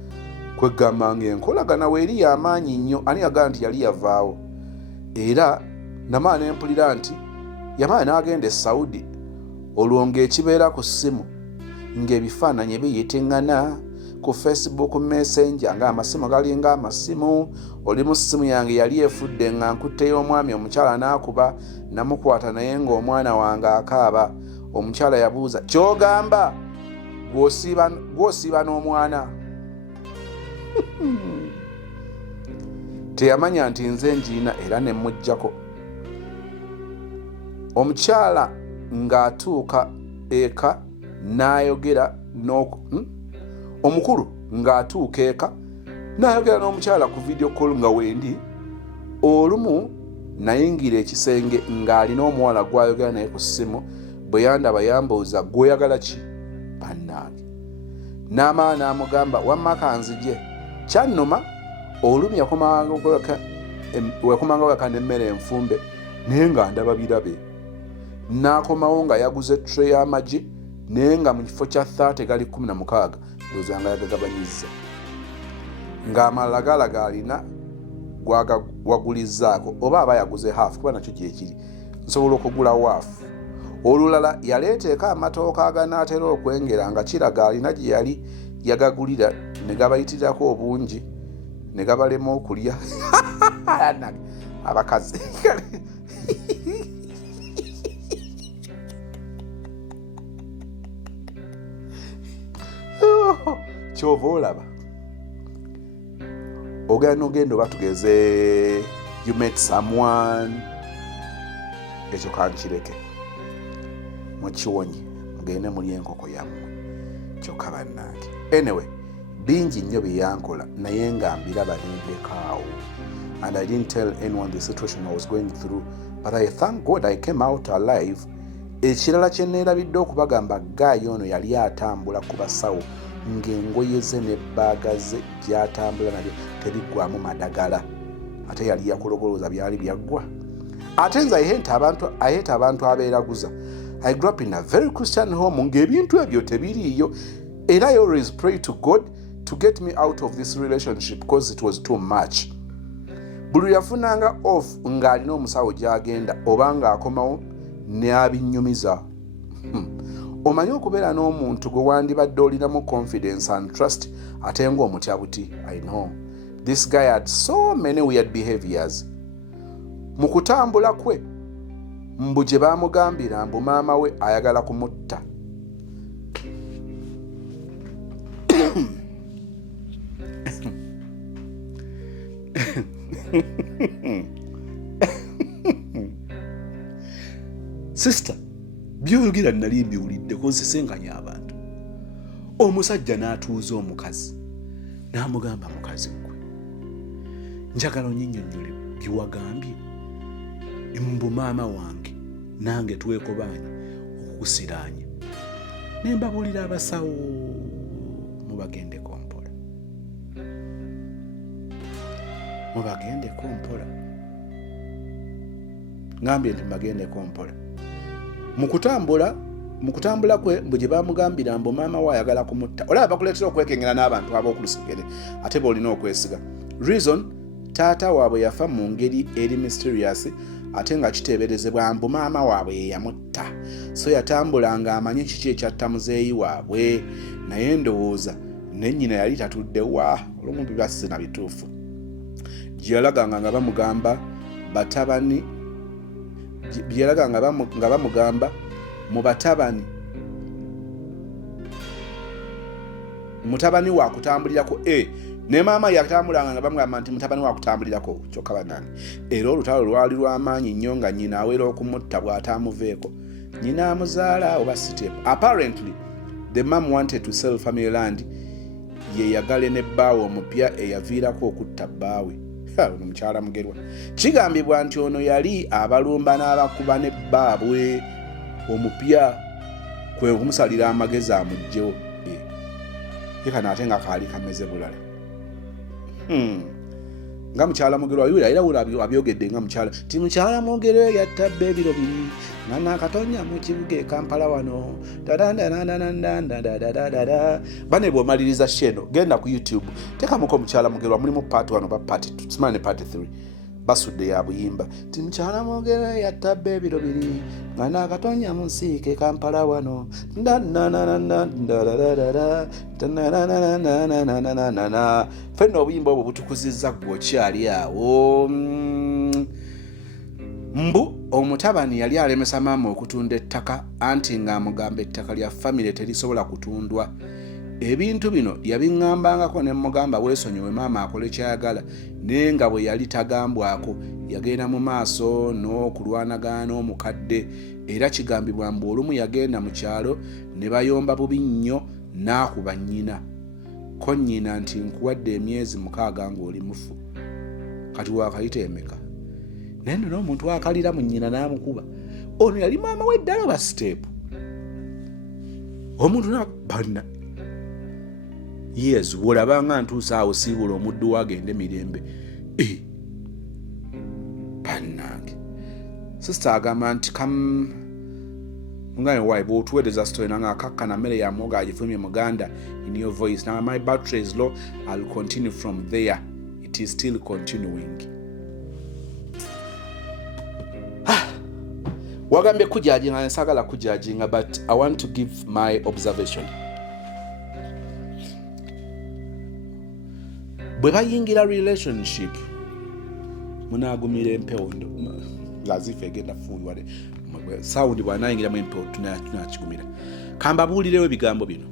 Kwegamba ng'enkolagana weeri y'amaanyi nnyo. Ani yagamba nti yali yavaawo? Era namaa n'empulira nti yamaa n'agenda e Saudi. Olwo ng'ekibeera ku ssimu ng'ebifaananyi biyitiŋŋana ku Facebook Messenger ng'amasimu galinga amasimu. Oli mu ssimu yange yali efudde nga nkutteyo omwami omukyala n'akuba namukwata naye ng'omwana wange akaaba. Omukyala yabuuza ky'ogamba gw'osiiba n'omwana. Teyamanya nti nze njiina era ne mujjako. omukyala ng'atuuka eka n'ayogera omukulu ng'atuuka eka n'ayogera n'omukyala ku video call nga wendi. Olumu nayingira ekisenge ng'alina omuwala gw'ayogera naye ku ssimu. Bwe yandaba yambuuza gw'oyagala ki bannange. N'amala n'amugamba wamma kanzije kyannuma. Olumu yakomanga weka n'emmere enfumbe naye nga ndaba birabe. N'akomawo nga yaguze tray y'amagi naye nga mu kifo kya 30 gali 16 ndowooza nga yagagabanyizza. Ng'amalala galaga alina gwagulizzaako oba aba yaguze half kuba nakyo gyekiri. Nsobola okugula waafu. Olulala yaleeteeka amatooka aganaatera okwengera nga kiraga alina gye yali yagagulira ne gabayitirako obungi ne gabalema okulya. Abakazi kyova olaba ogenda oba tugeze you met someone ekyo kankireke mukiwonye mugende muli enkoko yammwe kyokka bannange. Anyway, bingi nnyo bye yankola naye nga mbiraba nendekaawo. And I didn't tell anyone the situation I was going through, but I thank God I came out alive. Ekirala kye neerabidde okubagamba gaayi ono yali atambula ku basawo ng'engoye ze n'ebbaaga ze gy'atambula nabyo tebiggwamu madagala. Ate yali yakologoloza byali byaggwa. Ate nze ayeta abantu abeeraguza. I grew up in a very Christian home ng'ebintu ebyo tebiriiyo. And I always pray to God to get me out of this relationship because it was too much. Buli yafunanga off ng'alina omusawo gy'agenda oba ng'akomawo ne abinyumiza. Omanyi okubeera n'omuntu gwe wandibadde olinamu confidence and trust ate ng'omutya buti. I know. This guy had so many weird behaviors. Mu kutambula kwe mbu gye baamugambira mbu maama we ayagala kumutta. Sister, by'oyogera nali mbiwulidde kozesenganya abantu. Omusajja n'atuuza omukazi n'amugamba mukazi gwe njagala onnyinyonnyole bye wagambye mbu maama wange nange twekobaanye okukusiraanya. Ne mbabuulira abasawo mubagendeko mpola. Mubagendeko mpola. Ngambye nti mbagendeko mpola. Mu kutambula kwe mbu gye baamugambira mbu maama we ayagala kumutta. Olaba bakuleetera okwekengera n'abantu ab'okulusigere ate b'olina okwesiga. Reason, taata waabwe yafa mu ngeri eri mysterious ate nga kiteeberezebwa mbu maama waabwe ye yamutta. So yatambula ng'amanyi kiki ekyatta muzeeyi waabwe naye ndowooza ne nnyina yali tatudde wa olumu bibasize na bituufu. Gye yalaganga nga bamugamba batabani nga bamugamba mu batabani mutabani wa kutambulirako ne maama yatambulanga nga bamugamba nti mutabani wa kutambulirako kyokka bannange. Era olutalo lwali lw'amaanyi nnyo nga nnyina awera okumutta bw'ataamuveeko. Nnyina amuzaala oba step. Apparently the mom wanted to sell family land ye yagale ne bbaawe omupya eyaviirako okutta bbaawe. Ono mukyala mugerwa. Kigambibwa nti ono yali abalumba n'abakuba ne bbaabwe omupya kwe kumusalira amagezi amugjewo. Yeka naate nga kaali kameze bulala. Nga mukyala mugerwa yula era wula abyogedde nga mukyala ti mukyala mugerwa yatta bebiro biri nga nakatonya mu kibuga e Kampala wano bane bw'omaliriza sheno genda ku YouTube tekamuko mukyala mugerwa mulimu part 1 oba part 2 simane part 3 basudde ya buyimba ti mukyala mugerwa yatta bebiro biri nga nakatonya mu nsiike Kampala wano fenno obuyimba obwo butukuzizza gwokyali awo. Mbu omutabani yali alemesa maama okutunda ettaka anti ng'amugamba ettaka lya famire terisobola kutundwa ebintu bino yabiŋŋambangako ne mugamba weesonyiwe maama akole kyayagala naye nga bwe yali tagambwako yagenda mu maaso n'okulwanagana n'omukadde era kigambibwa mbu olumu yagenda mu kyalo ne bayomba bubi nnyo n'akuba nnyina ko nnyina nti nkuwadde emyezi 6 ng'oli mufu kati waakayita emeka naye nno n'omuntu akalira mu nnyina n'amukuba ono yali maama weddala ba siteepu omuntu nabanna yes bw'olabanga ntuusa awo siibula omuddu wagende mirembe bannange sister agamba nti Mungai why but where there's a story nanga kakana mere ya moga ajifumye muganda in your voice. Now my battery is low. I'll continue from there. It is still continuing. Wagambe kujajinga nsagala kujajinga but I want to give my observation. Bwe bayingira relationship munagumire mpeondo lazife egenda fuulwale sound bwanayingira mu mpewo tunakigumira kamba buulirewo ebigambo bino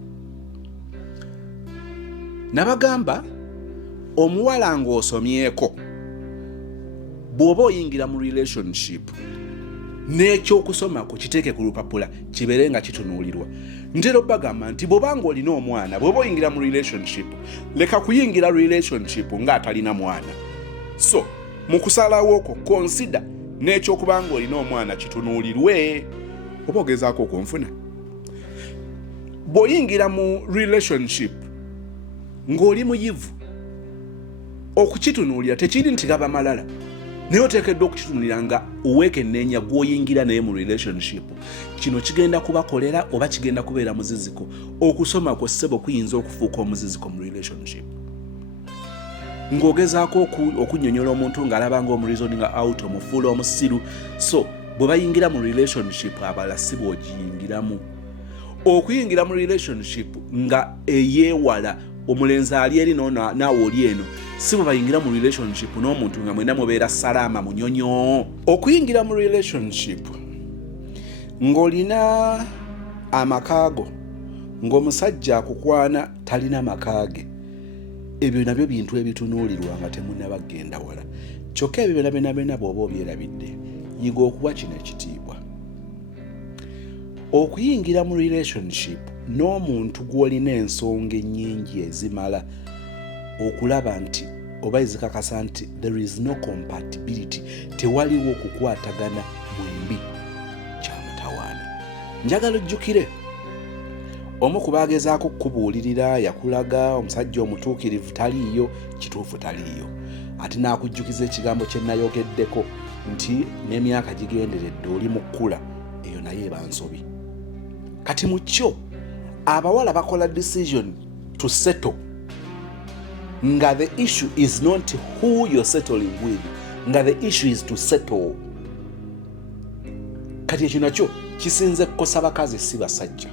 nabagamba omuwala ng'osomyeko bw'oba oyingira mu relationship n'ekyokusomako kiteeke ku lupapula kibeere nga kitunuulirwa ntera bagamba nti bw'oba ng'olina omwana bw'oba oyingira mu relationship leka kuyingira relationship ng'atalina mwana so mu kusalawo okwo consider n'ekyokubanga olina omwana kitunuulirwe oba ogezaako okunfuna bw'oyingira mu relationship ng'oli muyivu okukitunuulira tekiri nti gaba malala naye oteekeddwa okukitunuulira nga oweekenneenya gw'oyingira naye mu relationship kino kigenda kubakolera oba kigenda kubeera muziziko okusoma kwa ssebo kuyinza okufuuka omuziziko mu relationship ng'ogezaako okunnyonnyola omuntu ng'alaba ng'omureasoninga out omufuula omusiru so bwe bayingira mu relationship abalala si bw'ogiyingiramu okuyingira mu relationship nga eyeewala omulenzi ali eri naawe oli eno si bwe bayingira mu relationship n'omuntu nga mwena mubeera salaama munyonyo okuyingira mu relationship ng'olina amakaago ng'omusajja akukwana talina makaage ebyo nabyo bintu ebitunuulirwa nga temunnabagenda wala kyokka ebyo byonna bw'oba obyerabidde yiga okuwa kino ekitiibwa okuyingira mu relationship n'omuntu gw'olina ensonga ennyingi ezimala okulaba nti oba ezikakasa nti there is no compatibility tewaliwo okukwatagana mwembi kyamutawaana njagala ojjukire omu kubagezaako kukubuulirira yakulaga omusajja omutuukirivu taliiyo kituufu taliiyo ate n'akujjukiza ekigambo kye nayogeddeko nti n'emyaka gigenderedde oli mu kkula eyo naye eba nsobi kati mu kyo abawala bakola decision to settle nga the issue is not who you're settling with nga the issue is to settle kati ekyo nakyo kisinze kukosa bakazi si basajja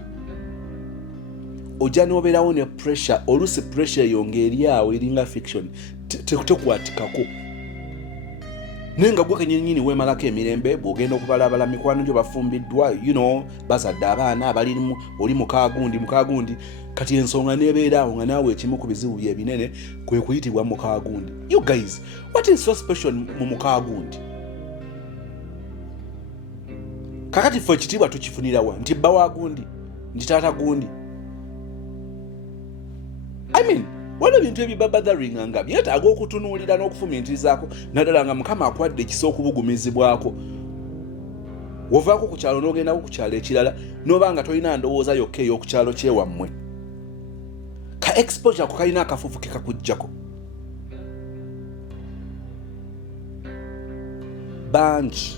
ojja n'obeerawo ne pressure oluusi pressure eyo ng'eri awo eringa fiction tekukwatikako naye nga gwe kennyini weemalako emirembe bw'ogenda okubalabala mikwano gyo bafumbiddwa bazadde abaana abalimu oli mukaagundi kati ensonga n'ebeera awo nga naawe ekimu ku bizibu bye binene kwe kuyitibwa mukaagundi. You guys, what is so special mu mukaagundi? Kakati ffe ekitiibwa tukifunirawa nti bba wa gundi nti taata gundi. I mean, waliwo ebintu ebibabadaringa nga byetaaga okutunuulira n'okufumiitirizaako naddala nga mukama akwadde ekisa okubugumizibwako wovaako ku kyalo n'ogendako ku kyalo ekirala n'oba nga tolina ndowooza yokka ey'oku kyalo kyewammwe ka exposure ko kalina akafuufu ke kakuggyako. Bangi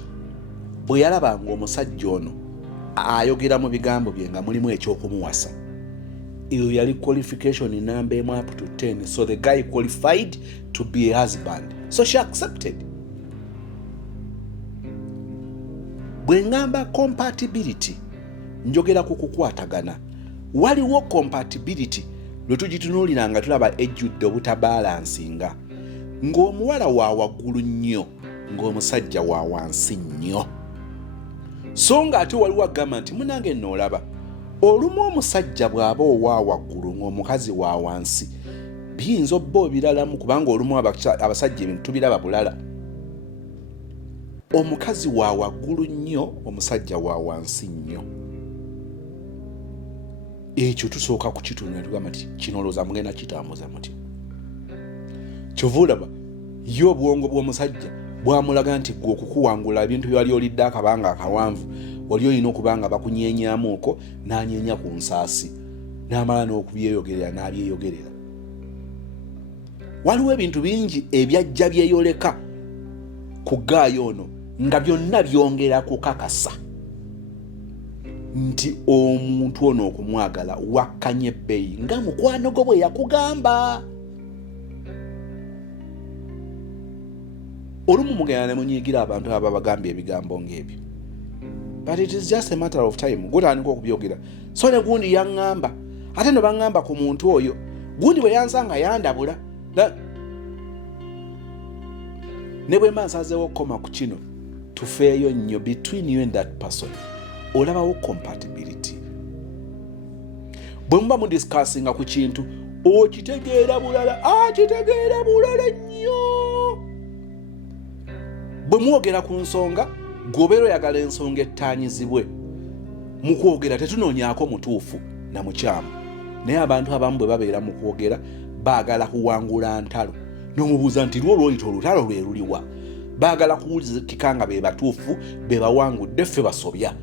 bwe yalabanga omusajja ono ayogera mu bigambo bye nga mulimu eky'okumuwasa, eyo yali qualification number up to 10, so the guy qualified to be a husband, so she accepted. Bwe ngamba compatibility njogera ku kukwatagana. Waliwo compatibility lwe tugitunuulira nga tulaba ejjudde obutabalansinga, ng'omuwala wa waggulu nnyo ng'omusajja wa wansi nnyo. So nga ate waliwo agamba nti munange noolaba olumu omusajja bw'aba owa waggulu omukazi wa wansi biyinza obba obiralamu kubanga olumu abasajja ebintu tubiraba bulala. Omukazi wa waggulu nnyo, omusajja wa wansi nnyo. Ekyo tusooka kukitunula tugamba nti kino olowooza mugenda kitambuza muti. Kyova olaba ye obwongo bw'omusajja bwamulaga nti gwe okukuwangula ebintu byali olidde akabanga akawanvu oli olina okubanga bakunyeenyaamu okwo n'anyeenya ku nsaasi n'amala n'okubyeyogerera n'abyeyogerera. Waliwo ebintu bingi ebyajja byeyoleka ku gaayo ono nga byonna byongera kukakasa nti omuntu ono okumwagala wakkanye ebbeeyi nga mukwano gwo bwe yakugamba. Olumu mugenda ne munyiigira abantu aba bagambye ebigambo ng'ebyo, but it is just a matter of time gutandika okubyogera. So ne gundi yaŋŋamba ate ne baŋŋamba ku muntu oyo, gundi bwe yansanga yandabula ne bwe mba nsazeewo okukoma ku kino tufeeyo nnyo between you and that person. Olabawo compatibility. Bwe muba mudiscussinga ku kintu okitegeera bulala, kitegeera bulala nnyo. Bwe mwogera ku nsonga gwobeera oyagala ensonga ettaanyizibwe, mu kwogera tetunoonyaako mutuufu na mukyamu. Naye abantu abamu bwe babeera mu kwogera baagala kuwangula ntalo n'omubuuza nti lwo lwoyita olutalo lwe luliwa. Baagala kuwulizikika nga be batuufu be bawangudde ffe basobya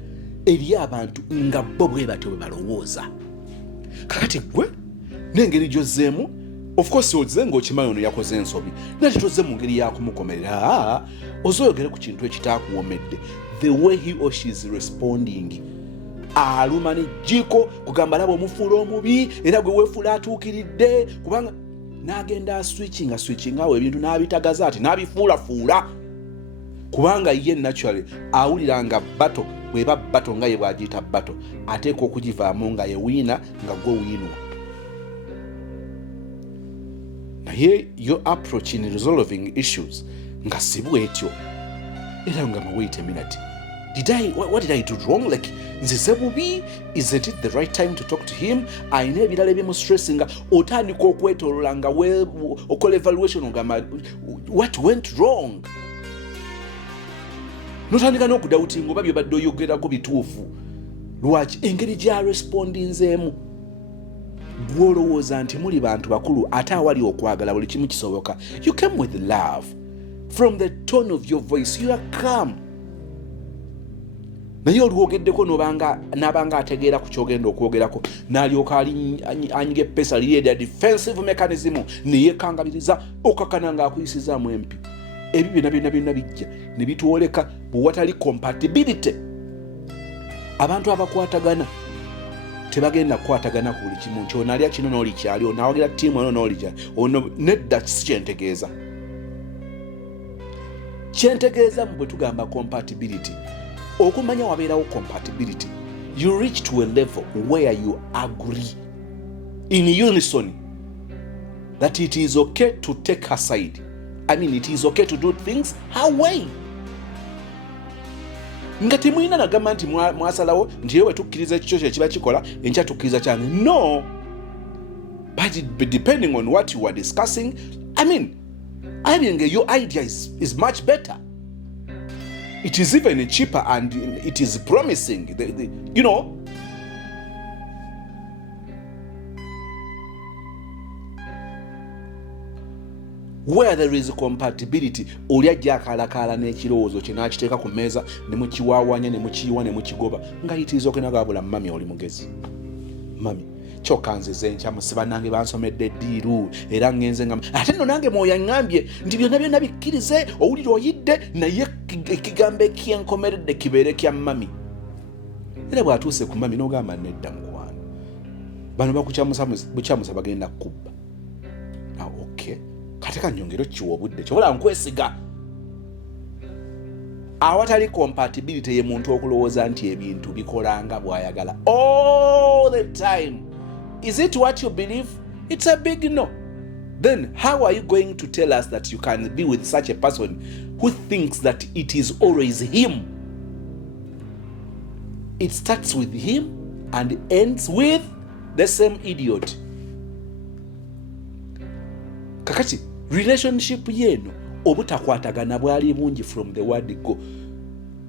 eri abantu nga bo bwe batyo bwe balowooza. Kakati gwe n'engeri gy'ozzeemu, of course ozze ng'okimanyi ono yakoze ensobi naye tozze mu ngeri yakumukomerera. Ozoyogere ku kintu ekitaakuwomedde, the way he or she is responding. Aluma n'ejjiiko kugamba laba omufuula omubi era gwe weefuula atuukiridde, kubanga n'agenda switchinga awo ebintu n'abitagaza ati n'abifuulafuula, kubanga ye naturally awulira nga bato bweba bato nga ye bwagiyita bato ateeka okugivaamu nga ye wiina nga gwe wiinwa. Naye your approach in resolving issues nga si bwetyo era nga wait a minute, what did I do wrong? Like nzize bubi? Isn't it the right time to talk to him? Ayina ebirala ebimustressing, otandika okwetolola nga okola evaluation ogamba what went wrong. Notandika n'okudawutinga oba byobadde oyogerako bituufu. Lwaki? Engeri gy'arespondinzeemu. Bw'olowooza nti muli bantu bakulu ate awali okwagala buli kimu kisoboka. You came with love. From the tone of your voice you are calm. Naye olwogeddeko n'abanga ategeera ku kyogenda okwogerako n'alyoka anyiga eppeesa liri defensive mechanism neyeekangabiriza okakana ng'akuyisizaamu empi. Ebyo byonna bijja ne bitwoleka bwe watali compatibility. Abantu abakwatagana tebagenda kukwatagana ku buli kimu nti ono alya kino n'oli kyali, ono awogera ttiimu ono n'oli kyali, ono nedda si kyentegeeza. Kyentegeeza bwe tugamba compatibility, okumanya wabeerawo compatibility, you reach to a level where you agree in unison that it is okay to take her side. I mean, it is okay to do things her way. Nga temulina nagamba nti mwasalawo nti yewe tukkiriza ekikyo kye kiba kikola enkya tukkiriza kyange. No. But depending on what you are discussing, I mean your idea is much better. It is even cheaper and it is promising. You know. Where there is compatibility, oli ajja akalakala n'ekirowoozo kye n'akiteeka ku mmeeza ne mukiwaawanya ne mukiyiwa ne mukigoba nga yitiriza okenagabula mami oli mugezi. Mami kyokka nzize enkya musiba nange bansomedde eddiiru era ngenze nga ate nno nange mwoyo aŋŋambye nti byonna bikkirize owulira oyidde naye ekigambo ekyenkomeredde kibeere kya mami. Era bw'atuuse ku mami n'ogamba nedda mukwano bano bakukyamusa bagenda kubba. Okay. Kate kanyongero kiwa obudde kyobola nkwesiga. Awatali compatibility ye muntu okulowooza nti ebintu bikolanga bw'ayagala all the time. Is it what you believe? It's a big no. Then how are you going to tell us that you can be with such a person who thinks that it is always him? It starts with him and ends with the same idiot. kakati relationship yeno obutakwatagana bwali bungi from the word go,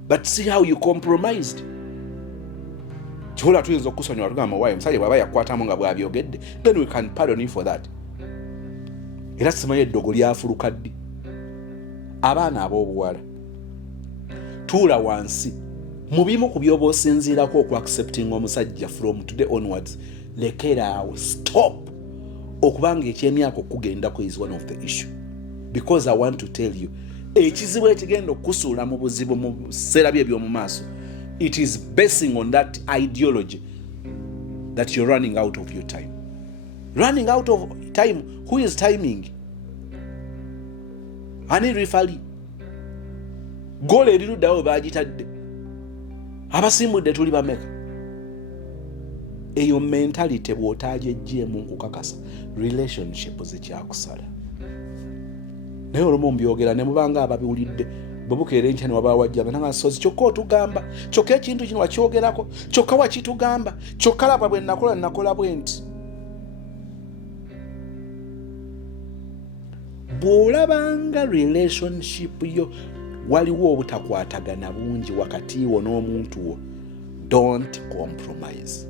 but see how you compromised. Chihola tuyinza okusonyiwa tugamba wayi omusajja bw'aba yakwatamu nga bw'abyogedde, then we can pardon you for that. Era simanyi eddogo lyafuluka ddi. Abaana ab'obuwala tuula wansi mu bimu ku byoba osinziirako oku-accepting omusajja from today onwards, lekeraawo, stop. Okubanga ekyemyaka okugendako is one of the issue, because I want to tell you ekizibu ekigenda okusuula mu buzibu mu biseera bye eby'omu maaso, it is basing on that ideology that you're running out of your time. Running out of time. Who is timing? Ani referee? Goal eriruddawo baagitadde. Abasimbudde tuli bameka. Eyo mentality bw'otagyeggyemu nkukakasa relationship zikyakusala. Naye olumu mbyogera ne mubanga ababiwulidde bwe bukeera enkya ne wabaawo wajja nga sozi kyokka otugamba, kyokka ekintu kino wakyogerako, kyokka wakitugamba, kyokka laba bwe nakola bwe nti. Bw'olabanga relationship yo waliwo obutakwatagana bungi wakati wo n'omuntu wo, don't compromise.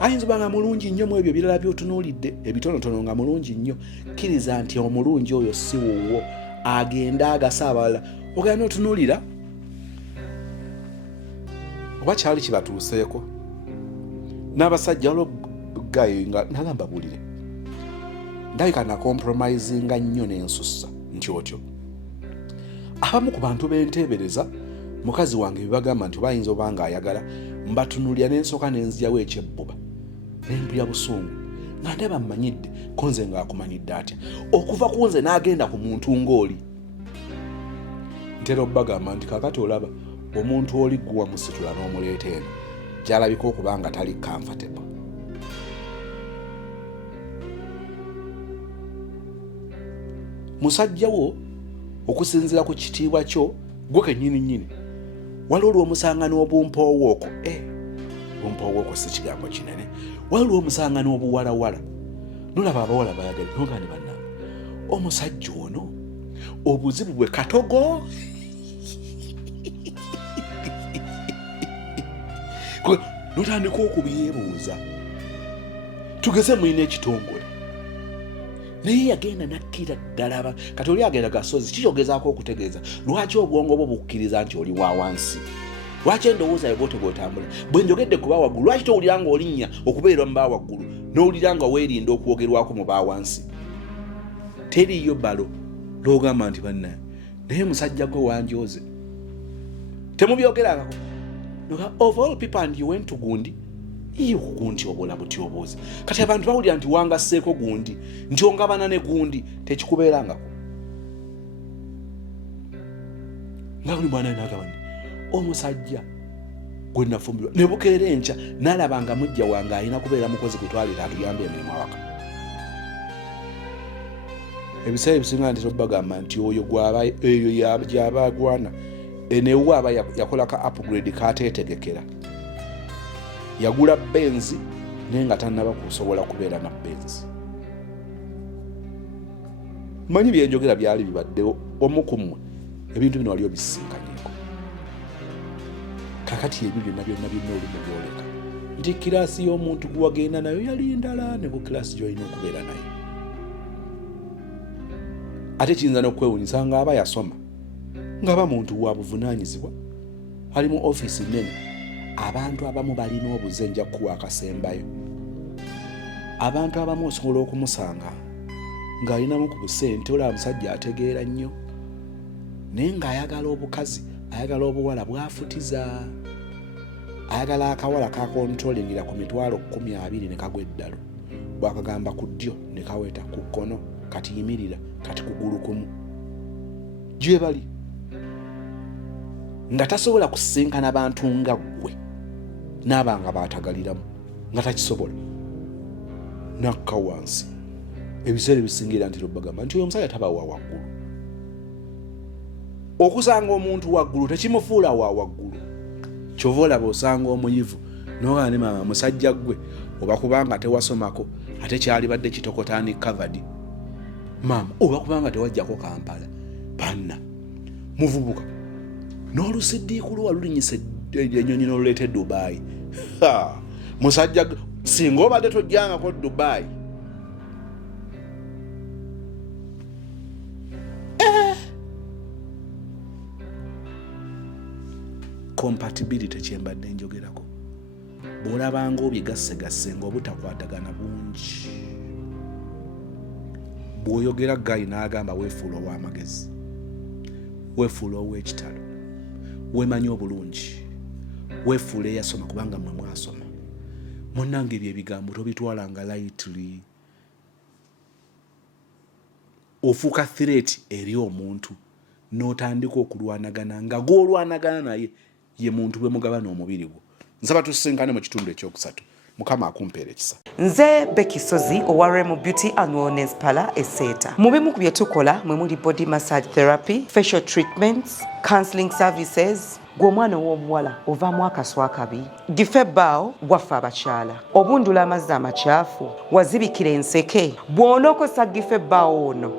Ayinza nga mulungi nnyo mu ebyo birala by'otunuulidde ebitonotono nga mulungi nnyo, kkiriza nti omulungi oyo si wuwo, agenda agasa abalala. Ogenda otunuulira oba kyali kibatuuseeko n'abasajja olwogayo nga nagamba bulire ndabika na compromisinga nnyo n'ensussa nti otyo. Abamu ku bantu benteebereza mukazi wange bibagamba nti bayinza oba nga ayagala, mbatunuulira n'ensooka n'enzijawo ekyebbuba n'empulya busungu nga ndaba mmanyidde ko nze ng'akumanyidde atya, okuva ku nze n'agenda ku muntu ng'oli. Ntera obbagamba nti kakati olaba omuntu oli gwe wamusitula n'omuleeta eno gy'alabika okuba nga tali comfortable. Musajja wo okusinziira ku kitiibwa kyo gwe kennyini waliwo olw'omusanga n'obumpoowooko. Bumpoowooko si kigambo kinene. Waliwo omusanga n'obuwalawala. Nolaba abawala bayagala nogane banna omusajja ono obuzibu bwe katogo. Notandika okubiyeebuuza. Tugeze mwine ekitongole naye yagenda nakkira ddala kati oli agenda gasozi kikyogezaako okutegeeza lwaki obwongo bwo bukkiriza nti oli wa wansi. Lwaki endowooza yo bw'otambula bwe njogedde ku baawaggulu, lwaki towulira nga olinnya okubeera mu baawaggulu n'owulira nga weerinda okwogerwako mu baawansi? Teriiyo balo lw'ogamba nti bannaye naye musajja gwe wanjooze. Temubyogerangako. Of all people and you went to gundi, iyo kugundi obola buti obuuzi. Kati abantu bawulira nti wangasseeko gundi, nti ongabana ne gundi tekikubeerangako. Nga buli mwana n'agamba nti omusajja gwe nafumbirwa ne bukeera enkya n'alaba nga mujja wange alina kubeera mukozi gutwalira atuyambe emirimu awaka. Ebiseera ebisinga ntera obbagamba nti oyo eyo gy'aba agwana enewa aba yakola ka upgrade kateetegekera. Yagula benzi naye nga tannaba kusobola kubeera na benzi. Manyi byenjogera byali bibaddewo omu ku mmwe ebintu bino wali obisisinkanyeeko. Kakati ebyo byonna byonna olumu nti kiraasi y'omuntu gwagenda nayo yali ndala ne ku kiraasi gy'olina okubeera nayo. Ate kiyinza n'okwewuunyisa nga aba yasoma ng'aba muntu wa buvunaanyizibwa ali mu ofiisi nnene. Abantu abamu balina obuze nja kuwa akasembayo. Abantu abamu osobola okumusanga ng'alinamu ku busente, olaba musajja ategeera nnyo naye ng'ayagala obukazi, ayagala obuwala bwafutiza, ayagala akawala kakontrolingira ku mitwalo 20 ne kagwa eddalo, bwakagamba ku ddyo ne kaweta ku kkono, kati yimirira, kati kugulu kumu. Gye bali nga tasobola kusinkana bantu nga ggwe n'abanga baatagaliramu nga takisobola nakka wansi. Ebiseera ebisingira nti bagamba nti oyo omusajja taba wa waggulu. Okusanga omuntu waggulu tekimufuula wa waggulu. Kyova olaba osanga omuyivu n'ogamba ne maama musajja ggwe oba kubanga tewasomako ate kyalibadde kitokotaani covered mama oba kubanga tewajjako Kampala banna muvubuka n'olusiddiiku luwa lulinyisa ennyonyi n'oluleeta Dubai. Musajja singa obadde tojjangako Dubai compatibility kyembadde njogerako bw'olabanga obyegasse ng'obutakwatagana bungi bw'oyogera gayi n'agamba weefuula ow'amagezi weefuula ow'ekitalo weemanyi obulungi weefuula eyasoma kubanga mmwe mwasoma munnange ebyo ebigambo tobitwalanga lightly ofuuka threat eri omuntu n'otandika okulwanagana nga gw'olwanagana naye ye muntu bwe mugabana omubiri gwo. Nsaba tusinkane mu kitundu ekyokusatu. Mukama akumpeera ekisa. Nze Becky Sozi owa Remo Beauty and Wellness Parlour Esseeta. Mu bimu ku bye tukola mwe muli body massage therapy, facial treatments, counseling services. Gw'omwana ow'omuwala ovaamu akaswa akabi, gifa ebbaawo waffe abakyala, obundula amazzi amakyafu, wazibikira enseke, bw'onookosa gifa ebbaawo ono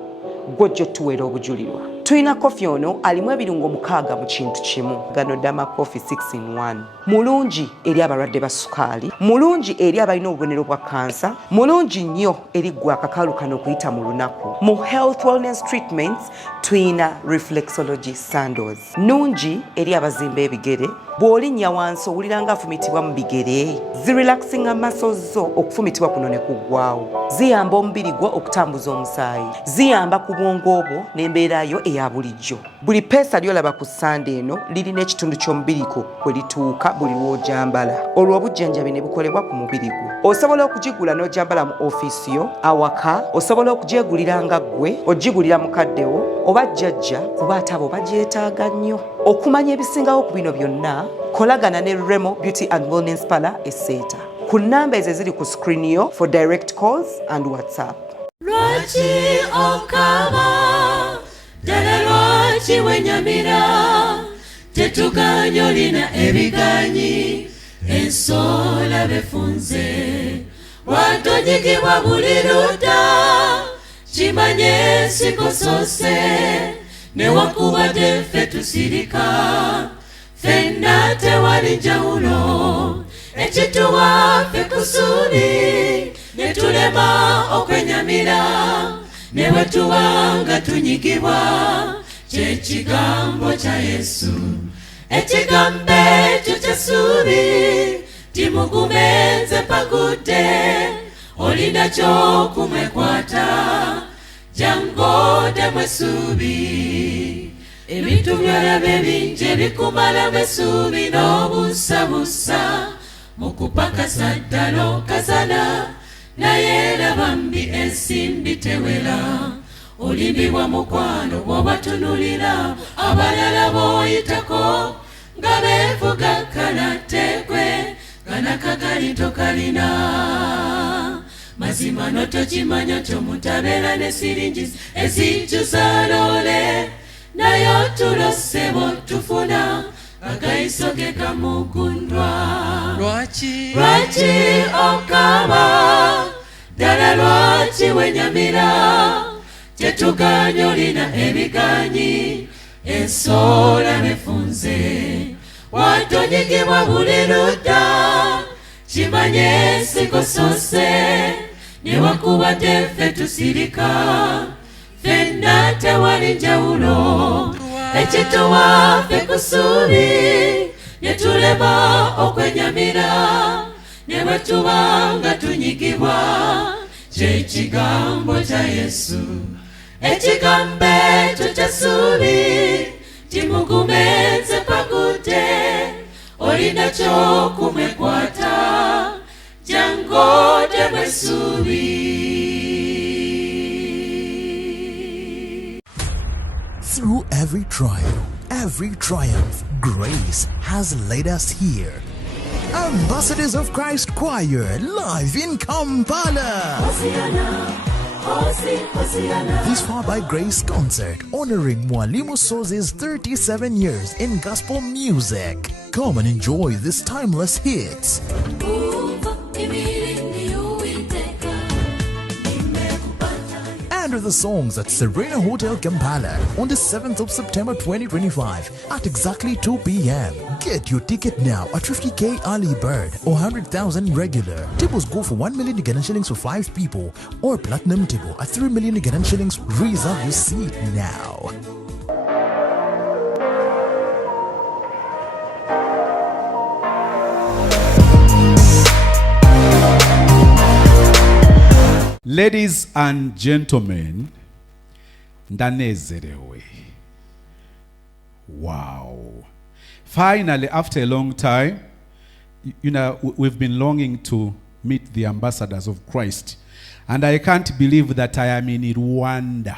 gw'ojja otuweera obujulirwa. Tulina kofi ono alimu ebirungo 6 mu kintu kimu. Gano Dama Coffee 6 in 1. Mulungi eri abalwadde ba sukaali, mulungi eri abalina obubonero bwa kansa, mulungi nnyo eri gwe akakalu kano okuyita mu lunaku. Mu health wellness treatments tulina reflexology sandals, nungi eri abazimba ebigere, bw'olinnya wansi owulira nga afumitibwa mu bigere, zirelaxinga muscles zo okufumitibwa kuno ne kuggwaawo, ziyamba omubiri gwo okutambuza omusaayi, ziyamba ku bwongo bwo n'embeerayo eya bulijjo. Buli peesa lyolaba ku ssande eno lirina ekitundu ky'omubiriko kwe lituuka buli lw'ojambala. Olwo obujjanjabi ne bukolebwa ku mubiri gwo. Osobola okugigula n'ojambala mu ofiisi yo, awaka, osobola okugyegulira nga ggwe, ogigulira mukaddewo oba jjajja kuba ate abo bagyetaaga nnyo. Okumanya ebisingawo ku bino byonna, kolagana ne Remo Beauty and Wellness Parlour Esseeta ku nnamba ezo eziri ku screen yo for direct calls and WhatsApp. Lwaki okaba ddala lwaki wenyamira tetuganya olina ebiganyi ensoola befunze watonyigibwa buli ludda kimanye sikosose newakubadde ffe tusirika ffenna tewali njawulo ekituwa ffe kusuuli ne tulema okwenyamira ne bwe tuba nga tunyigibwa ky'ekigambo kya Yesu ekigambo ekyo ky'essuubi timugumenze pagudde olina ky'okumwekwata jango demwe essuubi ebintu by'olaba bingi ebikumalamu essuubi n'obusabusa mu kupakasa ddala okazana naye laba mbi ensimbi tewera olimbibwa mukwano bw'obatunulira abalala b'oyitako nga beevuga kanatekwe kanakagali tokalina mazima notokimanya kyomutabeera ne siringi ezijjuza loole naye otulosebo tufuna agayiso ge kamugundwa. Lwaki okaba ddala lwaki wenyamira tetuganya olina ebiganyi ensoola befunze watonyigibwa buli ludda kimanye sikosose newakubadde ffe tusirika ffenna tewali njawulo ekituwa ffe kusuubi ne tulema okwenyamira ne bwe tuba nga tunyigibwa ky'ekigambo kya Yesu ekigambo ekyo ky'essuubi timugumenze pagudde olina ky'okumwekwata jango demwe essuubi. Through every trial, every triumph, grace has led us here. Ambassadors of Christ Choir, live in Kampala. This Far by Grace concert honoring Mwalimu Sozi's 37 years in gospel music. Come and enjoy these timeless hits. And Enter the songs at Serena Hotel Kampala on the 7th of September 2025 at exactly 2 p.m. Get your ticket now at 50k early bird or 100,000 regular. Tables go for 1 million Ugandan shillings for 5 people or platinum table at 3 million Ugandan shillings. Reserve your seat now. Ladies and gentlemen, ndanezerewe. Wow. Finally, after a long time, you know, we've been longing to meet the ambassadors of Christ. And I can't believe that I am in Rwanda.